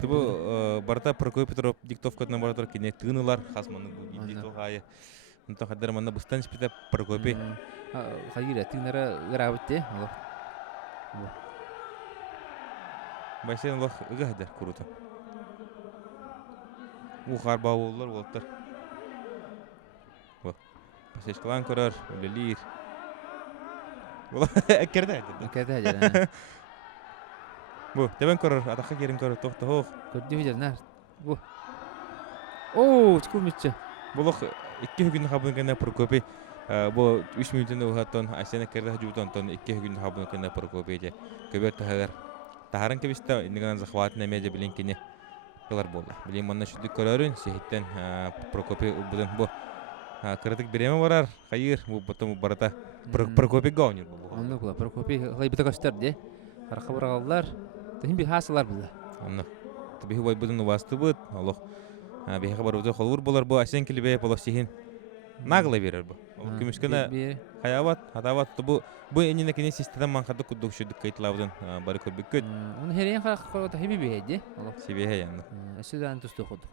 Тыбы барта Прокопий Петров диктовкатынан баратыр кене тыынылар хасманның бұл гейді тоғайы. Онта қаддар манна бұстан спита Прокопий. Хайыр, тыынара ғырабытте. Байсен олық ұға хаддар құруты. Ұғар бау олар олттар. Пасешкалан көрір, өлелер. Әкерді хаддар. Әкерді хаддар. Bu, deben körür, ataqqa kerim körür, toqta hoq. Gördü bilir, bu. Oo, çıkılmışçı. Buluq, 2 hügünün xabını kene Prokopий. Bu 3 minutunda uğattan, Aysen'e kerdi hücubudan ton 2 hügünün xabını kene Prokopий. Köber tahar. Taharın kebiste, indiganan zaxvatın emece bilin kene yılar bolda. Bilin manna şüdük körürün, sehitten Prokopий budan bu. Kırdık bireme varar, hayır, bu batam barata Prokopий gağınır bu. Anlık ola, Prokopий xaybıta gösterdi. Arka bırağalılar. Тахим би хасылар булар. Анна. Таби хубай будын васты бут. Аллах. Би хабар бут холур булар бу Айсен Келебеев аллах сихин. Нагла берер бу. Күмүскенә хаяват, хатават бу энене кине системдан манхады кудук шүдүк кайтлабдан бары көрбүккөт. Уну херен хара тахиби бейди. Аллах. Сибеhe янна. Эсседан тусту кудук.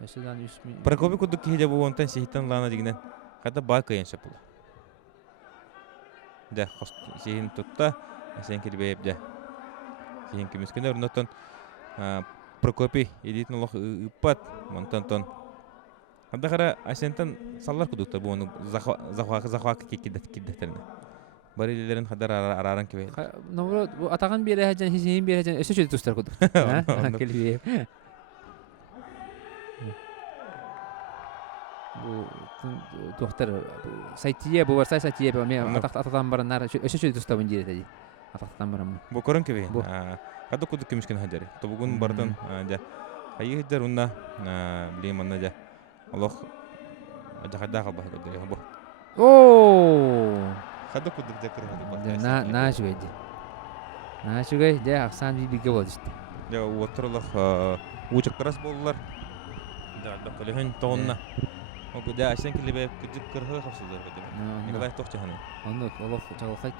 Эсседан 3 Прокопий кудук киде бу онтан сихиттан лана дигенен. Ката бай кайын шапыла. Да, сихин тутта Айсен Келебеев да. Сихин күмүскенә урнаттан Прокопий едитин олох ыппат монтантон. Анда кара Айсентан саллар кудукта бу ону захвакы киддеттерине. Барилерин хадар араран кебе. Наоборот, бу атаган бере хаҗан хисин бере хаҗан өсө чөтү тустар кудук. Келбеев. Бу доктор сайтие бу варсай сайтие бу мен атадан бараннар өсө чөтү тустабын дире. Атактан барам. Бу көрөн кебе. Кады кудук кемишкен хаҗары. Тобугун бардан да. Хайыдар унна билеманна да. Аллах ажахада калба кадыр бу. Оо! Кады кудук декер хаҗы. На жуйди. На жугай да Аксан биге болду. Я отырлах учуктарас боллар. Да көлөһөн тоонна. О куда ашен килебе күдүк кыргы хапсылар гэдэг. Николай Тохчаханы. Онно олох чалхай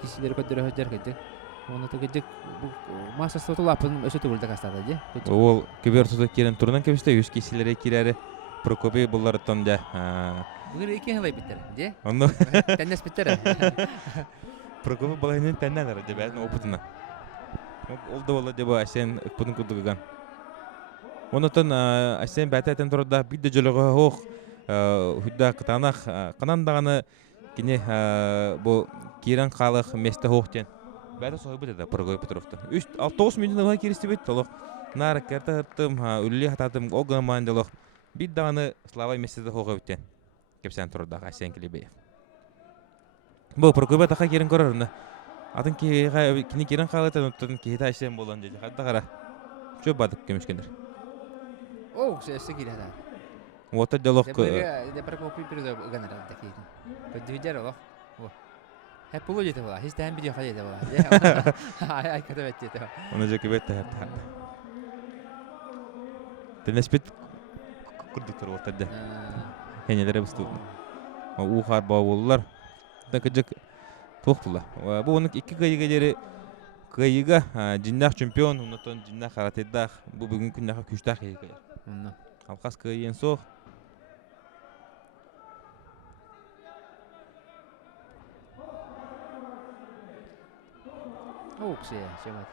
кисилер көдөрө хөдөр гэдэг. Оны төгөдүк маса сотулапын өсө түгүлдө кастады же. Ол киберсуз кирен турунан кебисте 100 кисилере кирәре Прокопий буллардан да. Бүгүн эки хылай биттер, же? Онно Теннес биттер. Прокопий багынын тәннәләр дип әйтә опытына. Ол да болла дип ашен ыкпын кудуган. Онотон ашен бәтәтен турда бидде жолого хох худда кытанах канандаганы кине бу кирен халык месте хохтен. Бәтә сойбы да Прокопий Петровта. 3-6 минутка киристе бит толык. Нар кертәптем үлли хататым огамандылык. Бит даны слава месте хохы биттен. Кепсән турда ашен килебе. Бу Прокопий така кирен көрөрүн. Атын кини кирен халытын оттон кита ашен болон деди. Хатта кара. Чө бадык кемишкендер. О, сөйсө киләдә. Вот диалог. Де Прокопий Петрович генерал такие. Поддержал олох. Hep bulu jete bola. Hiç hem video kaydı bola. Ay kada vetti to. Onu jeki bette hep. Tenespit kurduklar ortada. Henelere bustu. O har bawullar. Takıcık toxtular. Bu onun iki gayıgeri gayıga jinnak çempion unutan jinnak karateddah. Bu bugün günde küçtah gayıga. Ondan. Halkas gayın soğ. Оксе, шемат.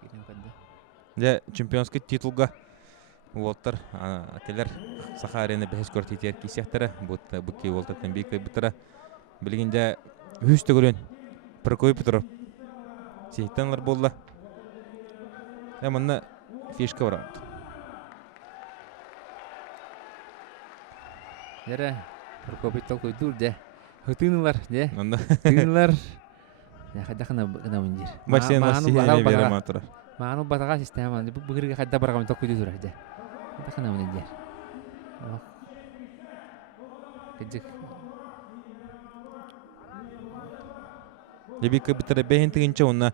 Кирен кадда. Же чемпионский титулга Волтер ателер Сахараны бәхес көртетер кисяқтары бұқи Волтерден бейкі бұтыра білгенде үсті көрен Прокопий Петров сейттанлар болды. Әмінна фишка бар. Жәрі Прокопий толкой дур, де. Хытынылар, де. Онда Хытынылар. Я хадда хана мындир. машина сиһәне бере матура. Ману батага система. Бүгүргө хадда барган толкой дур, де. Хадда хана мындир. Кеҗик. Дебик битәре бәһен тигенче онна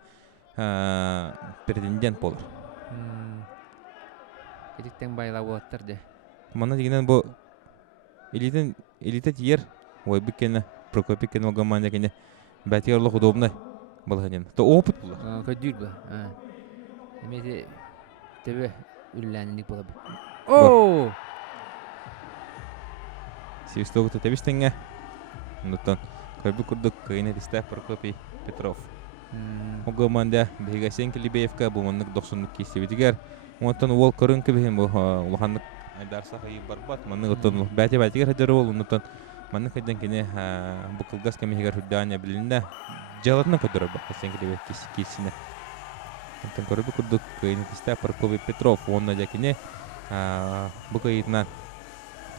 претендент булыр. Кеҗиктен байлап оттыр, де. Мана дигәннән бу элита тиер. Ой бикене Прокопий кен команда кене бәтиярлык удобный булганын. То опыт була. Көдүр бу. Эмеде тебе үлләнлек була бу. О! Сивстогта тебистеңгә. Нутан көбү курдук кыйны дистә Прокопий Петров. О команда Бегасен Килибеевка бу моннык 90-ны кисебидигәр. Онтан ул көрүн кебен бу улганлык айдарса хай барбат. Монны отон бәтә хәдер ул унтан Манны кайдан кине бу кылгас кемегер худдания билинде. Жалатна көдөрө бар. Сен килебе кисине. Онтан көрүбү курдук кыйны дистә Прокопий Петров. Онна жакине бу кыйна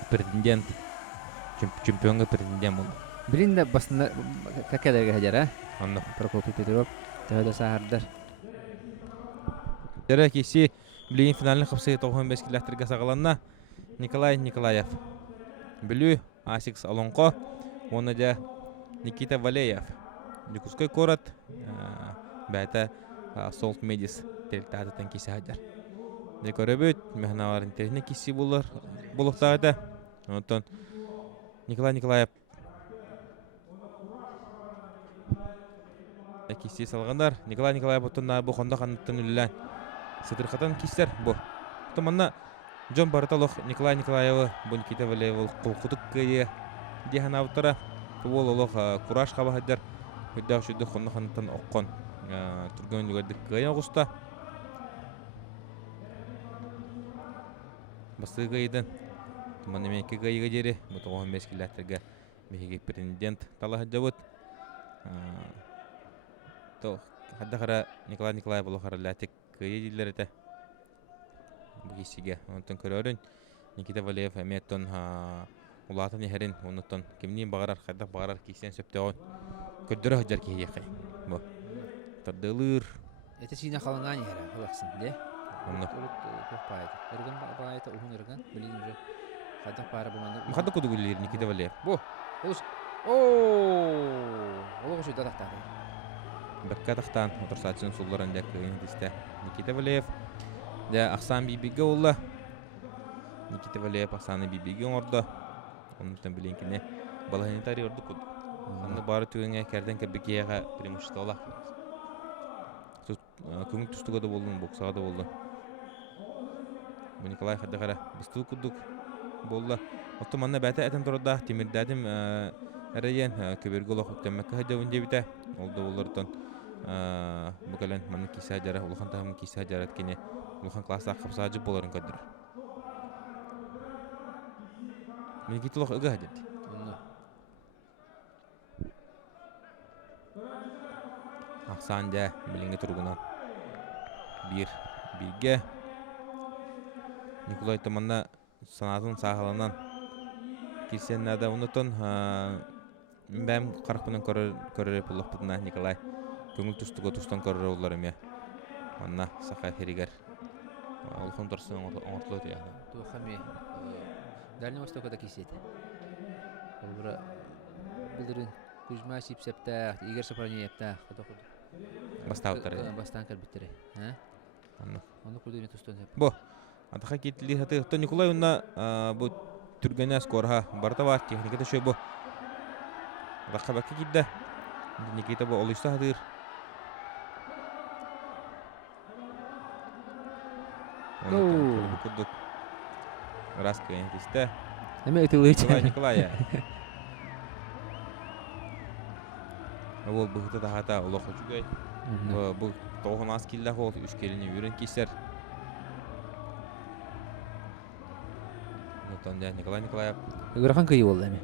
претендент чемпионга претендент болду. Биринде басында какедерге хәҗәр, Онда Прокопий Петров тәһәдә саһардар. Дәрә киси билин финалны хапсы 95 километрга сагаланна Николай Николаев. Билүү Асикс Алонко, оны да Никита Валеев. Никускай корот бәтә Солт Медис телтатан кисе хәҗәр. Декорабет мәхнәләр интернет киси булыр. Булыктагы. Онтон Николай Николаев киси салгандар. Николай Николаев отына бу хонда ханттан үллән. Сыдырхатан кистер бу. Томанна Джон Бартолох Николай Николаев бу Никита Валеев кулкутук гыя дихана утара. Тул олох кураж хабаһадар. Хүддә шуды хонда ханттан оккон. Турган югадык гыя густа. Басыгайдан Мана меке гайга дере, бу 15 километрга меге претендент талахадабыт. То хадда хара Николай Николаев боло хара латик гайдилер эте. Бу кисиге онтон көрөрүн Никита Валеев эметтон улатын херин онтон кимнин багарар хадда багарар кисен сөптөгөн көдөрө хаҗар кийеке. Бу тадылыр. Эте сине халанган яра, халаксын, де. Онно Копайт. Эрген багайта угунырган, билин уже. Хадда пара булманды. хадда кудугулер Никита Валеев. Бу. О! Олого шуйда тактар. Бакка тахтан оторсатын сулларын дәккән дистә Никита Валеев. Да Ахсан бибиге олла. Никита Валеев Ахсаны бибиге орда. Онтан билинкине балахинитари орду куд. Анны бары түгенге керден кебекеяга преимущество олақ. Күңіл түстігі да болдың, боксаға да болды. Николай Хаддағара бістігі күдік болды. Отты манна бәті әтін тұрда темірдәдім әрейен көбергі олақ өктемәкі хәді өнде біті. Олды олардан бұқалан манны кейсі әдері, ұлған тағымын кейсі әдері әткені ұлған класса қапса ажып боларын көдір. Мен кейті олақ үгі әдеді. Ақсан да білінгі тұрғынан бірге Николай Томанна санатын сағалынан келсен әді ұнытын бәм қарықпынан көрірі бұлық бұдына Николай көңіл түстігі тұстан көрірі олар өме онына сақай херігер ұлқын тұрсын оңыртылы өте яғына Туақами Дальний Востокада кеседі. Ол бұра бұлдырын Кузьма Сипсептақ, Игорь Сапранеевтақ, бастауыттары. Бастан кәрбіттері. Оны күрдігіне тұстан сәп. Бұ, атақа кетілі сәті. Николай ұнна бұ түргені скорға барда бар. Техниката шөй бұ. Раққа бәкке кетді. Никита бұ олышта хадыр. Оны күрдік. Раска ентесті. Әме өтілі Николай. Ол бұғыты тағата олық жүгей. Бұл тоғын аз келдақ ол үш келіне үйрен кесер. Нотанда Николай Николаев. Үгірхан көйі болды әме.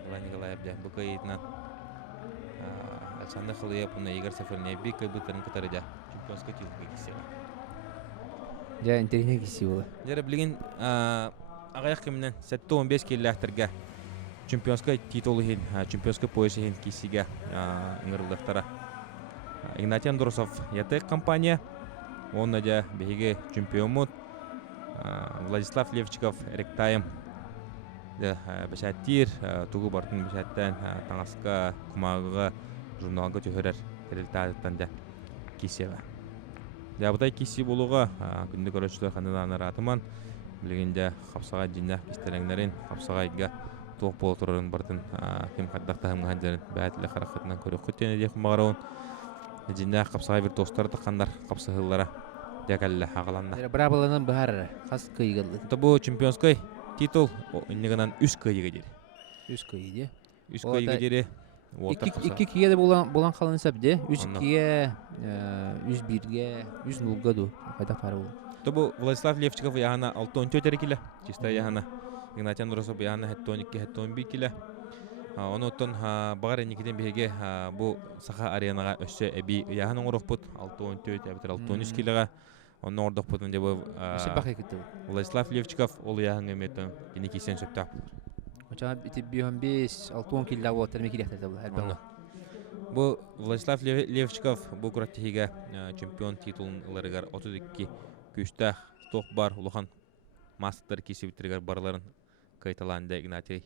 Николай Николаев бұл көйетінен Александр Хылыев, бұны Игорь Сафарнев бек көйбіттірін кітары да чемпионсқа түйілгі кесер. Ja, интернет кесі болды. Жәрі білген ағаяқ кемінен 7-15 келі әқтірге чемпионска титулы хен, чемпионска поясы хен кесіге ұңырылықтара. Игнатий Андросов ятық компания, оны да бәйге чемпион мұд. Владислав Левчиков әріктайым бәшәттер, тұғы бартын бәшәттен таңасқа, құмағыға, журналға төхерер тәрілті адыттан да кесеға. Бұтай кесі болуға күнді көрішілер қандыданыр атыман. Білгенде қапсаға жинақ кестелеңдерін қапсаға айға тоқ болу тұрарын бардың кем қаддақты ғымға әндерін бәтілі қарақытынан көрі құттен әдек мағарауын. Жинақ қапсаға бір достары тақандар қапсағылара дәкәлі ағаланна. Бұра болынан бұхар қас көйгілді. Бұл чемпионскай титул үнігінен үш көйге дері. Үш көйге. Үш көйге дері. Iki kiye de bulan kalın sebde. 3-2'ye, 3-1'ge, 3-0'ga du. Kayda para oldu. Tabu Владислав Левчиков яғана 6-14 келі. Чиста яғана Игнатий Андросов яғана 7-12-7-11 келі. Оны оттан бағар әнекеден беге бұл сақа аренаға өсі әбі яғана оңырық бұд 6-14, әбітір 6-13 келіға. Оны ордық бұдын де бұл Владислав Левчиков ол яғын өметін ені кейсен сөптақ бұд. Очаға бітіп 5-6-10 келі ау тәрме келі әтті бұл. Бұл Владислав Левчиков бұл күрәттігі чемпион титулын ұларығар 32 күштақ тоқ бар ұлыған мастер кесі біттірігер барларын Кайталанды Игнатий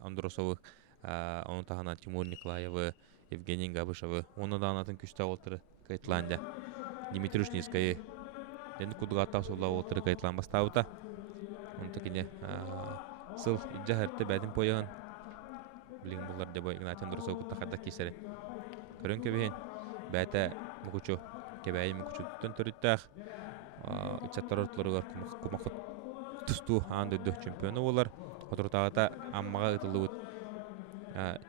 Андросовы, оның тағынан Тимур Николаевы, Евгений Габышевы, оны дағанатын күштақ олтыры Кайталанды. Дмитрий Шнискайы, енді күдіғаттау солда олтыры Кайталан бастауыта. Оны тәкене сыл иджа әртті бәдін пойығын білген бұлар дебі Игнатий Андросов күтті қадда кесері. Көрін көбейін бәті мұқычу, кебәйі мұқычу түттін түріттәқ. Үтсаттар ұртылырығар күмақыт тұсту аңдыды чемпионы олар. Отыртағыта аммаға ұтылы өт.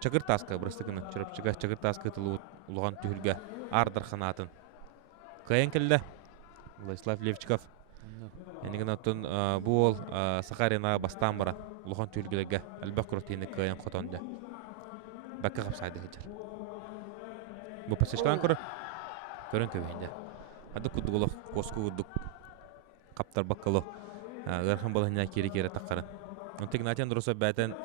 Чағыр тасқа бұрыстықыны, чағыр тасқа ұтылы өт ұлған түхілге ардар қанатын. Қайын келді Владислав Левчиков. Әнеген өттін бұл ол Сақаринаға бастан бара ұлған түхілгелерге әлбәқ күріктейіні қайын қотонды. Бәккі қапсайды ғыджар. Бұл пасешкалан көрін көбейінде. Ады күдді олық, қосқы күддік қаптар баққылы ғырқын болғына кері таққарын. Онты Игнатий Андросов бәтін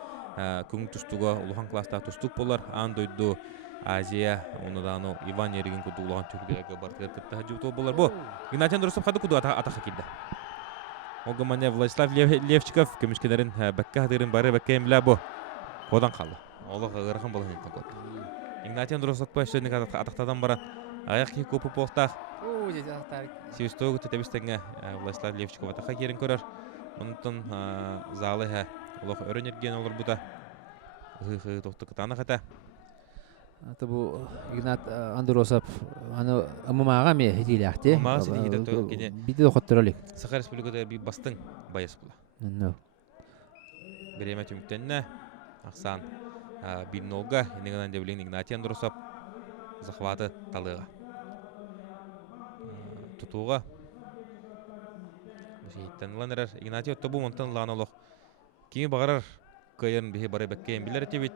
күңі түстіға ұлған класста түстік болар. Ан дойды Азия, оныданы Иван Ереген күдді ұлған түхілгелерге бартығыр күтті ғажы ұтыл болар. Бұл Игнатий Андросов қады күдді атақа келді. Оғымане Владислав Левчиков көмішкелерін бәкке ғадырын бары бәкке емілі бұл. Одан қалды. Олық ғырқын болғын еттен көтті. Игнатий Андросов паштыны атактадан баран аяк ки көпү полтак Оо, жезактар. Севистогу тетебистенге Владислав Левчиков атака керин көрөр. Мунтун залы ха улох өрөнерген олор буда. Хы токтукутана хата. Ата бу Игнат Андросов аны ыммага ме хитилякте. Ыммага сидигиде кене. Биде окоттуралык. Сахар Республикада би бастың байыс була. No. Береме түмтенне Аксан Биннолга инегенен деблин Игнатий Андросов захваты талыга. Тутуга Буситтенланер Игнатий Отобу монтан ланалох. Кими багарар кайын бихи бары беккен билер тибит.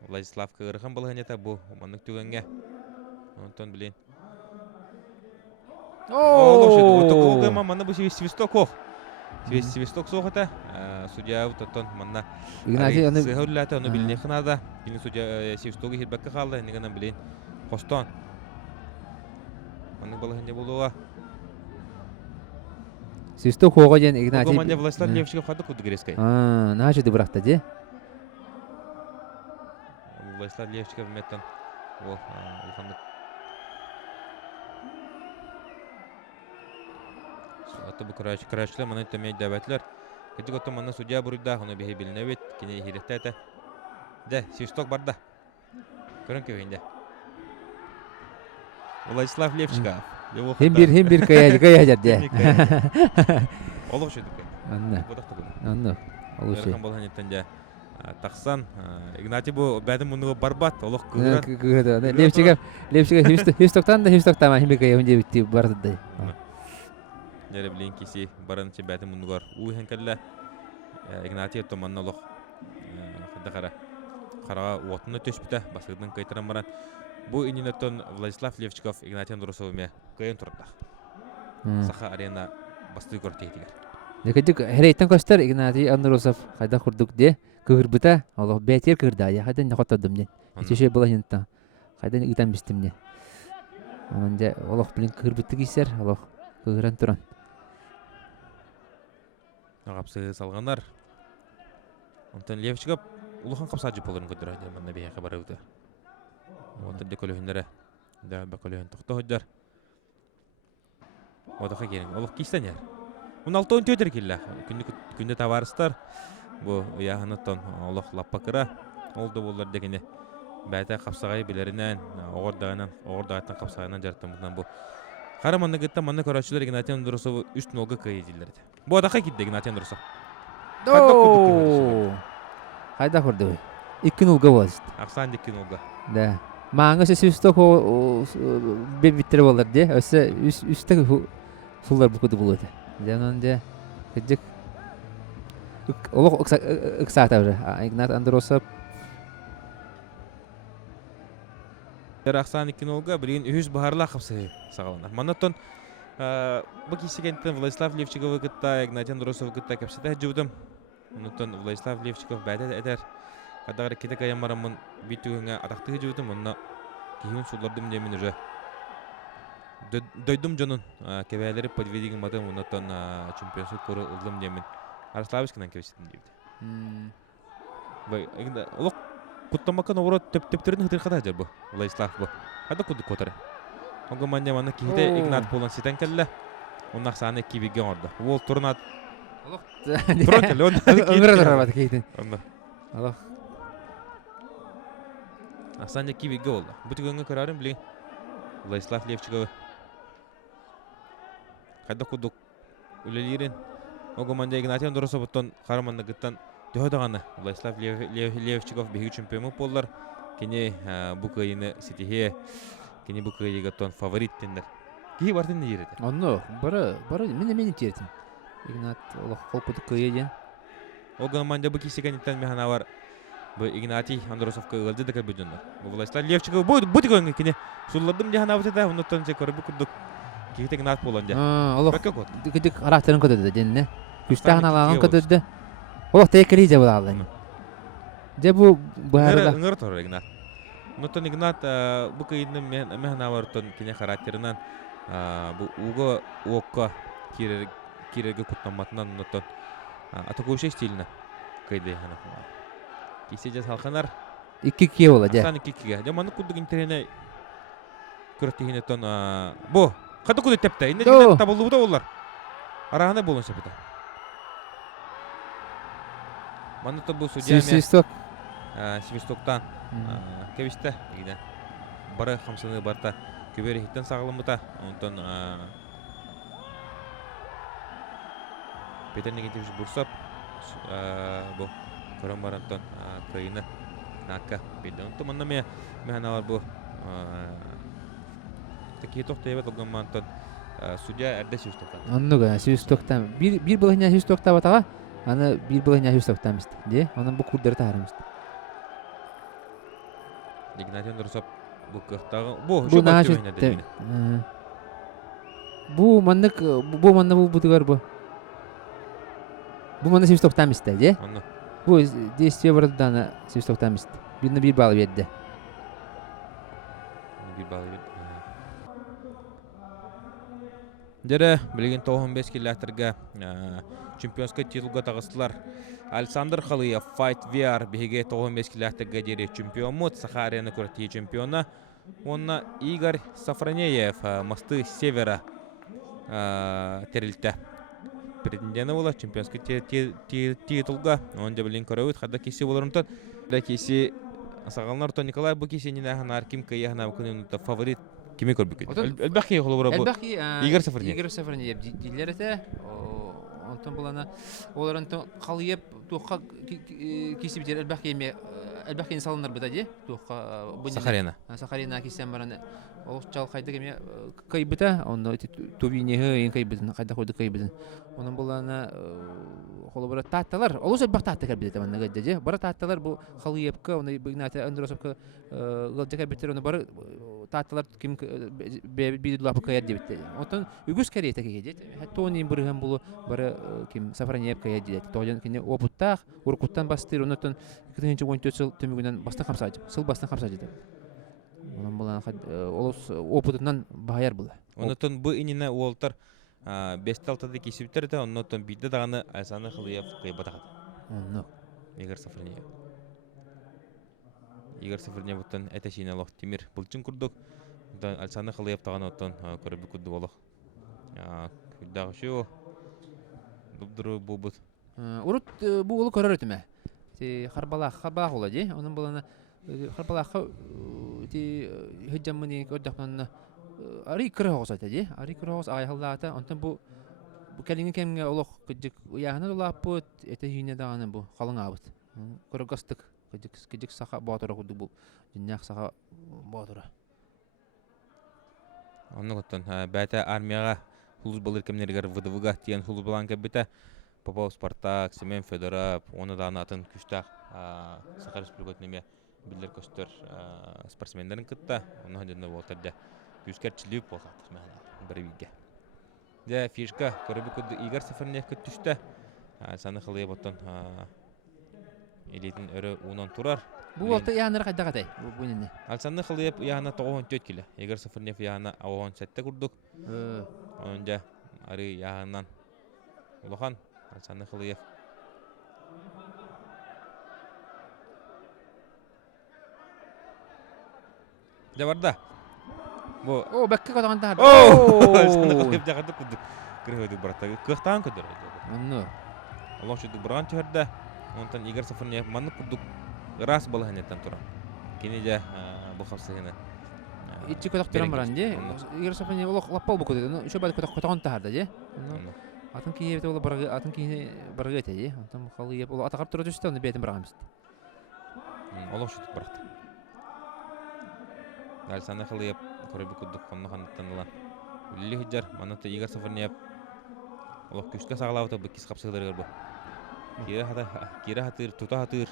Владислав Кырхан балганета бу маннык түгенге. Онтон билин. Отокога мамана бу свисток. Свисток сохата. Судья утотон манна. Игнатий аны сыгырлата аны билне хнада. Билин судья свистоги хирбекке калды. Негенен билин. Хостон. Маннык балганде болуга. Систо хого ден Игнатий. Команда Владислав Левчиков хады куды грескай. Наче де брахта де. Владислав Левчиков меттен. О, Алхамд. Аты бу крачлар маны темей дәвәтләр. Китик отто маны судья бурда, аны бихи билнебит, кине хиреттәтә. Дә, свисток барда. Көрән көгендә. Владислав Левчиков. Hem bir kaya de. Олох шедик. Анна. Бодакта бу. Анна. Олуше. Ярхан болган еттенде таксан Игнатий бу бәдим муны барбат, олох кыгыран. Кыгырда. Левчиков Хистоктан да Хистоктама hem bir kaya önce bitti bardı. Нәре билен киси баранчы бәдим муныгар. У хенкәллә Игнатий томанна олох. Хадагара. Карага отны төшпитә, басыдын кайтыран баран. Бу ининеттон Владислав Левчиков Игнатий Андросовме кайын турда. Саха арена басты көртейдигер. Некедик херейттен көстер Игнатий Андросов кайда курдук де кыгырбыта Аллах бәтер кырда я кайдан нахатадым ден. Ичеше булайынта. Кайдан игтан бистимне. Онда Аллах билен кыгырбытты кисер Аллах кыгыран туран. Агапсы салганнар. Онтан Левчиков улухан капсаҗы боларын көдөрә дигән мәнә бия хәбәр үтә. Вот это коллегендере. Да, бакалейн тохта ходжар. Вот это хагерин. Олох кистенер. 16 төтер килла. Күндә товарыстар. Бу яһанаттан Аллах лаппакыра. Олды булар дегене. Бәйтә капсагай билеринен, огордаган капсагайнан жартым bundan бу. Хараманны гытта манны көрәчләр Игнатий Андросов үст нолга кайдиләрде. Бу да хакидде Игнатий Андросов. Кайда курды? 2 нолга вазит. Аксан 2 нолга. Да. Маңа свисток биттер болар де. Өсө үстө сулар букуду болот. Жанан де кыдык олох ыксатабы. Игнат Андросов Аксан 2 нолга билин үз бахарла капсы сагаланар. Манаттан бу кисегенттен Владислав Левчиков гытта Игнатий Андросов гытта капсыта жудым. Манаттан Владислав Левчиков бәдә эдер. Кадагы китек аямарамын битүгеңә атакты жудым. Монна кийин сулардым демен уже. Дойдум жонун кебелери подведиги мадам оннан чемпионшип көрө ылдым демен. Арславскинан кебесин дейди. Бай инде олок куттамакан орот тептерин хытыр ката жер бу. Владислав бу. Када куду котары. Онго мanya мана кийде Игнат болон ситен келле. Оннак саны кибиге орду. Ол турнат. олох Турнат лон. ыңгыралар бар кейтен. Онда. Олох Аксан кибиге олду. Бутугөнгө көрөрүм билин. Владислав Левчиков. Када куду үлелерин. Онго мanya Игнатий Андросовтон караманны гыттан төһөдөганы. Владислав Левчиков биги чемпион болдулар. Кини бу кайыны ситихе. Кини бу кайыга тон фаворит тендер. Ки бартын не йөрәде. онно бары мен тиертим. Игнат олох колпуду кыйден. Ого манда бу кисегеннен механа бар. Бу Игнатий Андросовка ылды да көбөдөндөр. Бу Владислав Левчиков бу тигөнгө кини. Сулладым жана бутада оннотон же көрүп курдук. Ките Игнат болонда. Олох Бакка кот. дик характерин көдөдө денне. Күстәгән алаган көдөдө. Олох текери же булалды. Же бу баарда. Ыңгыр тор Игнат. Оннотон Игнат бу кайынны механа бар тон кини характеринен бу уго окка киреге куттаматынан оннотон атакуучу стилине кайды хана. Кисеже салханар 2-2 ола же. Сан 2-2. Де маны кудук интерене көрөттүгүнө тон бу кады куду тепте. Инде дигенде табылды да олар. Арагана болон сепета. Маны то бу судья Свисток. Свистоктан кебисте дигене. Бары хамсыны барта көбөрө хиттен сагылымыта. Онтон Петернеген тепиш бурсап бу көрөн барантон кайына накка бидон то манна механалар бу такие тохтебе толгамантон судья эрде Свистоктан. Оннуга Свистоктан. Bir бөлүнө Свистокта батага. Аны bir бөлүнө Свистоктан бист. Де, анын бу курдары таарымыз. Игнатий Андросов бу кыктагы бу бу маннык бу манна бу бутугар бу. Бу манна Свистоктан бист, де? Бу действие вардан Свистоктан бист. Бирне bir бал берди. Bir bal берди. Дере билген 95 километрге чемпионский титулга тагыстылар. Александр Халыев Fight VR биге 95 километрге дере чемпионмут, Сахарияны көрөтти чемпиона. Онна Игорь Сафронеев Мосты Севера терилте. Претенденты бола чемпионский титулга. Он билген көрөбүт, хада кеси болорунтан. Да кеси сагалнар Николай бу кесенин ахнар ким каяхна күнүнү фаворит кими көрбүк. Элбахи холобура бу. Игорь Сафронеев. Игорь Сафронеев дилерете. Онтон булана оларынтон Халыев туха кисибитер элбахи салынар буда же. Туха Сахарина. Сахарина кисем бараны. Ол чал кайда кеме кайбыта, онда тубинеге ен кайбытын, кайда койду кайбытын. Онун булана холобура татталар. Олус элбах татта кайбыта манна же. Бара татталар бу Халыевка, оны Игнатий Андросовка гылжака битер, оны бары татталар ким бидулапы каяд дебитте. Онтон үгүс керете кеде. Тони биргем булу бары ким Сафронеев каяд дебитте. Тоген кине опуттак, уркуттан бастыр, онтон 2014 жыл төмөгүнөн бастан камсажы. Сыл бастан камсажы. Онун булан олус опытынан бааяр була. Онтон бу инине уолтар 5-6 кесиптерде, онтон бидде даганы Александр Халыев кайбатагат. Игорь Сафронеев. Игорь Сафронеев оттон этесине лох Тимир Булчин курдук. Александр Халыев таганы оттон көрөбү курду боло. Күддагы дубдуру бубут. Урут бу болу көрөрөтүмө. Ти харбалах ола же. Онун булана харбалахка ти хыджаммыны көрдөкмөн ари кырогос же. Ари кырогос айхаллаата. Онтон бу келиңе кемге олох кыжык яхана улаппыт этесине даганы бу калың абыт. Көрөгөстүк кыжык саха батыра курду бу. Жиннак саха батыра. Онны готтон бәтә армияга хулус булыр кемнергер ВДВга тиен хулус булган кебите Попов Спартак, Семен Федоров, оны да атын күштак Саха Республикасынын билер көстөр спортсмендерин кытта, оны хадында болтарда күскәрчилик болсак мәгәнә бер биге. Дә фишка көрөбүк Игорь Сафронеев көттүштә. Саны Халыев оттон элитин өрө унан турар. Бу болта яңнар кайда катай бу нене. Александр Халыев яна 94 кило. Игорь Сафронеев яна 17 курдук. Онда ари янан улахан Александр Халыев. Жабарда. Бу бакка кадаганда. Александр Халыев жагады курдук. Кыргыды барта. Кыктан көдөр. Онно. Аллах шуды бурган чөрдө. Онтан Игорь Сафронеев манны курдук. Раз была ханеттан тура. Кини же бу хавсыгына. Ичи көтөктөрөн баран же. Игорь Сафронеев олох лаппал бу көтө. Ошо бат көтөгөн таарда же. Атын кийебте ол барга атын кийне барга эте же. Онтан Халыев ол атакар тура düştü, onu бетин барганбыз. Аллах шуды барат. Александр Халыев көрөбү курдук конно ханеттанла. Улли хиджар манаты Игорь Сафронеев олох күскө сагалабыта бу кис капсыгылар бу. Кире хатыр, тута хатыр.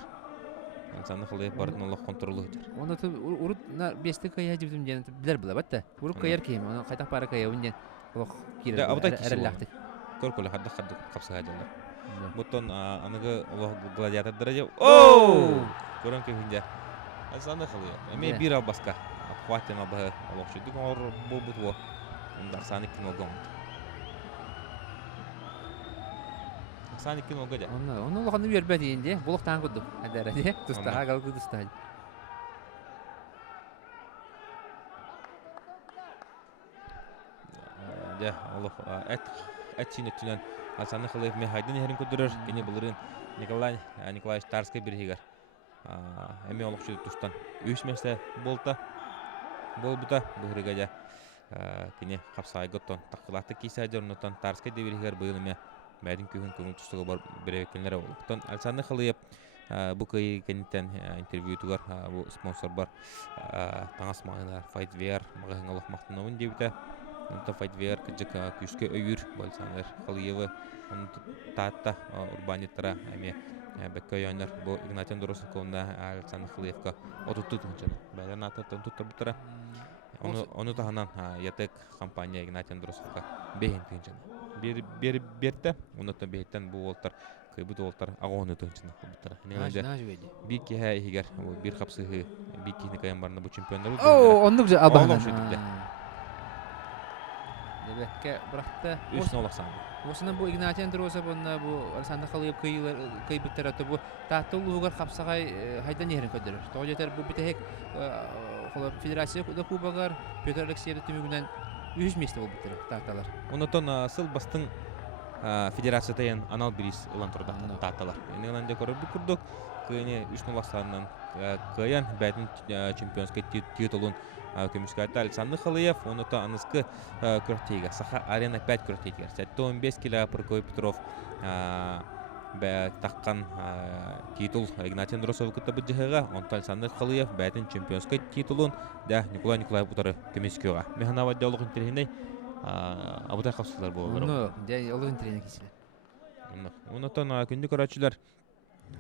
Александр Халыев бардын Аллах контролу хиджар. Оны урут на бесте кая жибдим жен билер була батта. Уруп каяр кем, аны кайта пара кая унден олох кире. Да абдай кисе. Көркөлө хадда капсыга жалар. Бутон аныгы олох гладиатор дәрәҗә. Көрөн кемдә. Александр Халыев. Эме бир албаска. Хватина ба олох шуды гор бу бутво. Ундар саны киногон. Саны киного да. Оны лоханы бербәди инде. Булыктан кудук. Адара де. Тустага галгы тустай. ja Allah et sinetünen Alsanı Kılıyev Mehaydan yerin ködürür. Gene bulurun Nikolay Starskay bir higar. Emi olukçu tutuştan. Üç mesle bolta. Bolbuta bu hırgaja. Gene kapsay gotton. Takılatı kisaydır notan Starskay bir higar bıyılmaya. Bədin köyün köngül tustuğu var birevekkenlere oluktan. Alsanı Kılıyev bu kıyı kenitten interview tugar. Bu sponsor bar. Tanas mağınar. Fight VR. Mağın Allah maqtınavın debite. Онта файтвер кыжык күскө өйүр болсаңар Калыевы он таатта урбаниттара эми беккөй ойнор бу Игнатий Андросовна Александр Калыевка отуттут жана бәлен ататтан туттар onu таһанан ятык компания Игнатий Андросовка бейин жана берте онуттан бейттен бу олтар кыйбыт олтар агоны тынчына буттар бир кеһе игер бир капсыгы бир кихне каян барна бу чемпиондар Оннук же абана. Дебекке быракта үсүн олаксан. Осынан бу Игнатий Андросов онна бу Александр Калыев кыйбыттар аты бу тааттылуугар капсагай хайдан ерин көдөрөр. Тоожетер бу битек федерация да кубагар Петр Алексеевич түмүгүнөн 100 месте болуп биттер таатталар. Онотон сыл бастың федерациятайын анал бирис ылан турда таатталар. Энен де көрүп курдук. Кыйны 3 олаксандан кыян бәдин чемпионский титулун Көмүскәтә Александр Калыев, онута аныскы көртейге, Саха Арена 5 көртейге. 15 кило Прокопий Петров таққан титул Игнатий Андросов кытта быжыга, онта Александр Калыев бәтин чемпионский титулун да Николай утары Көмүскөгө. Механава диалог интернетинде абытай капсылар болду. Ну, диалог интернет кисиле. Онотон күндү көрөчүлөр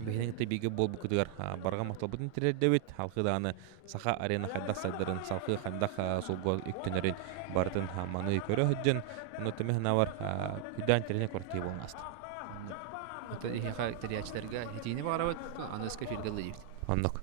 Бехенеңте биге бол бу кыдыгар барга макталбытын тирердебит халкыдааны Саха Арена хайдах сайдарын салкы хайдах солгол үктөнөрүн бардын маны көрө хөджөн онута мехнавар хүдөн тирене квартиры болмаст. Ото ихе терячтарга хитини барабат аныска филгалыйбит. Аннык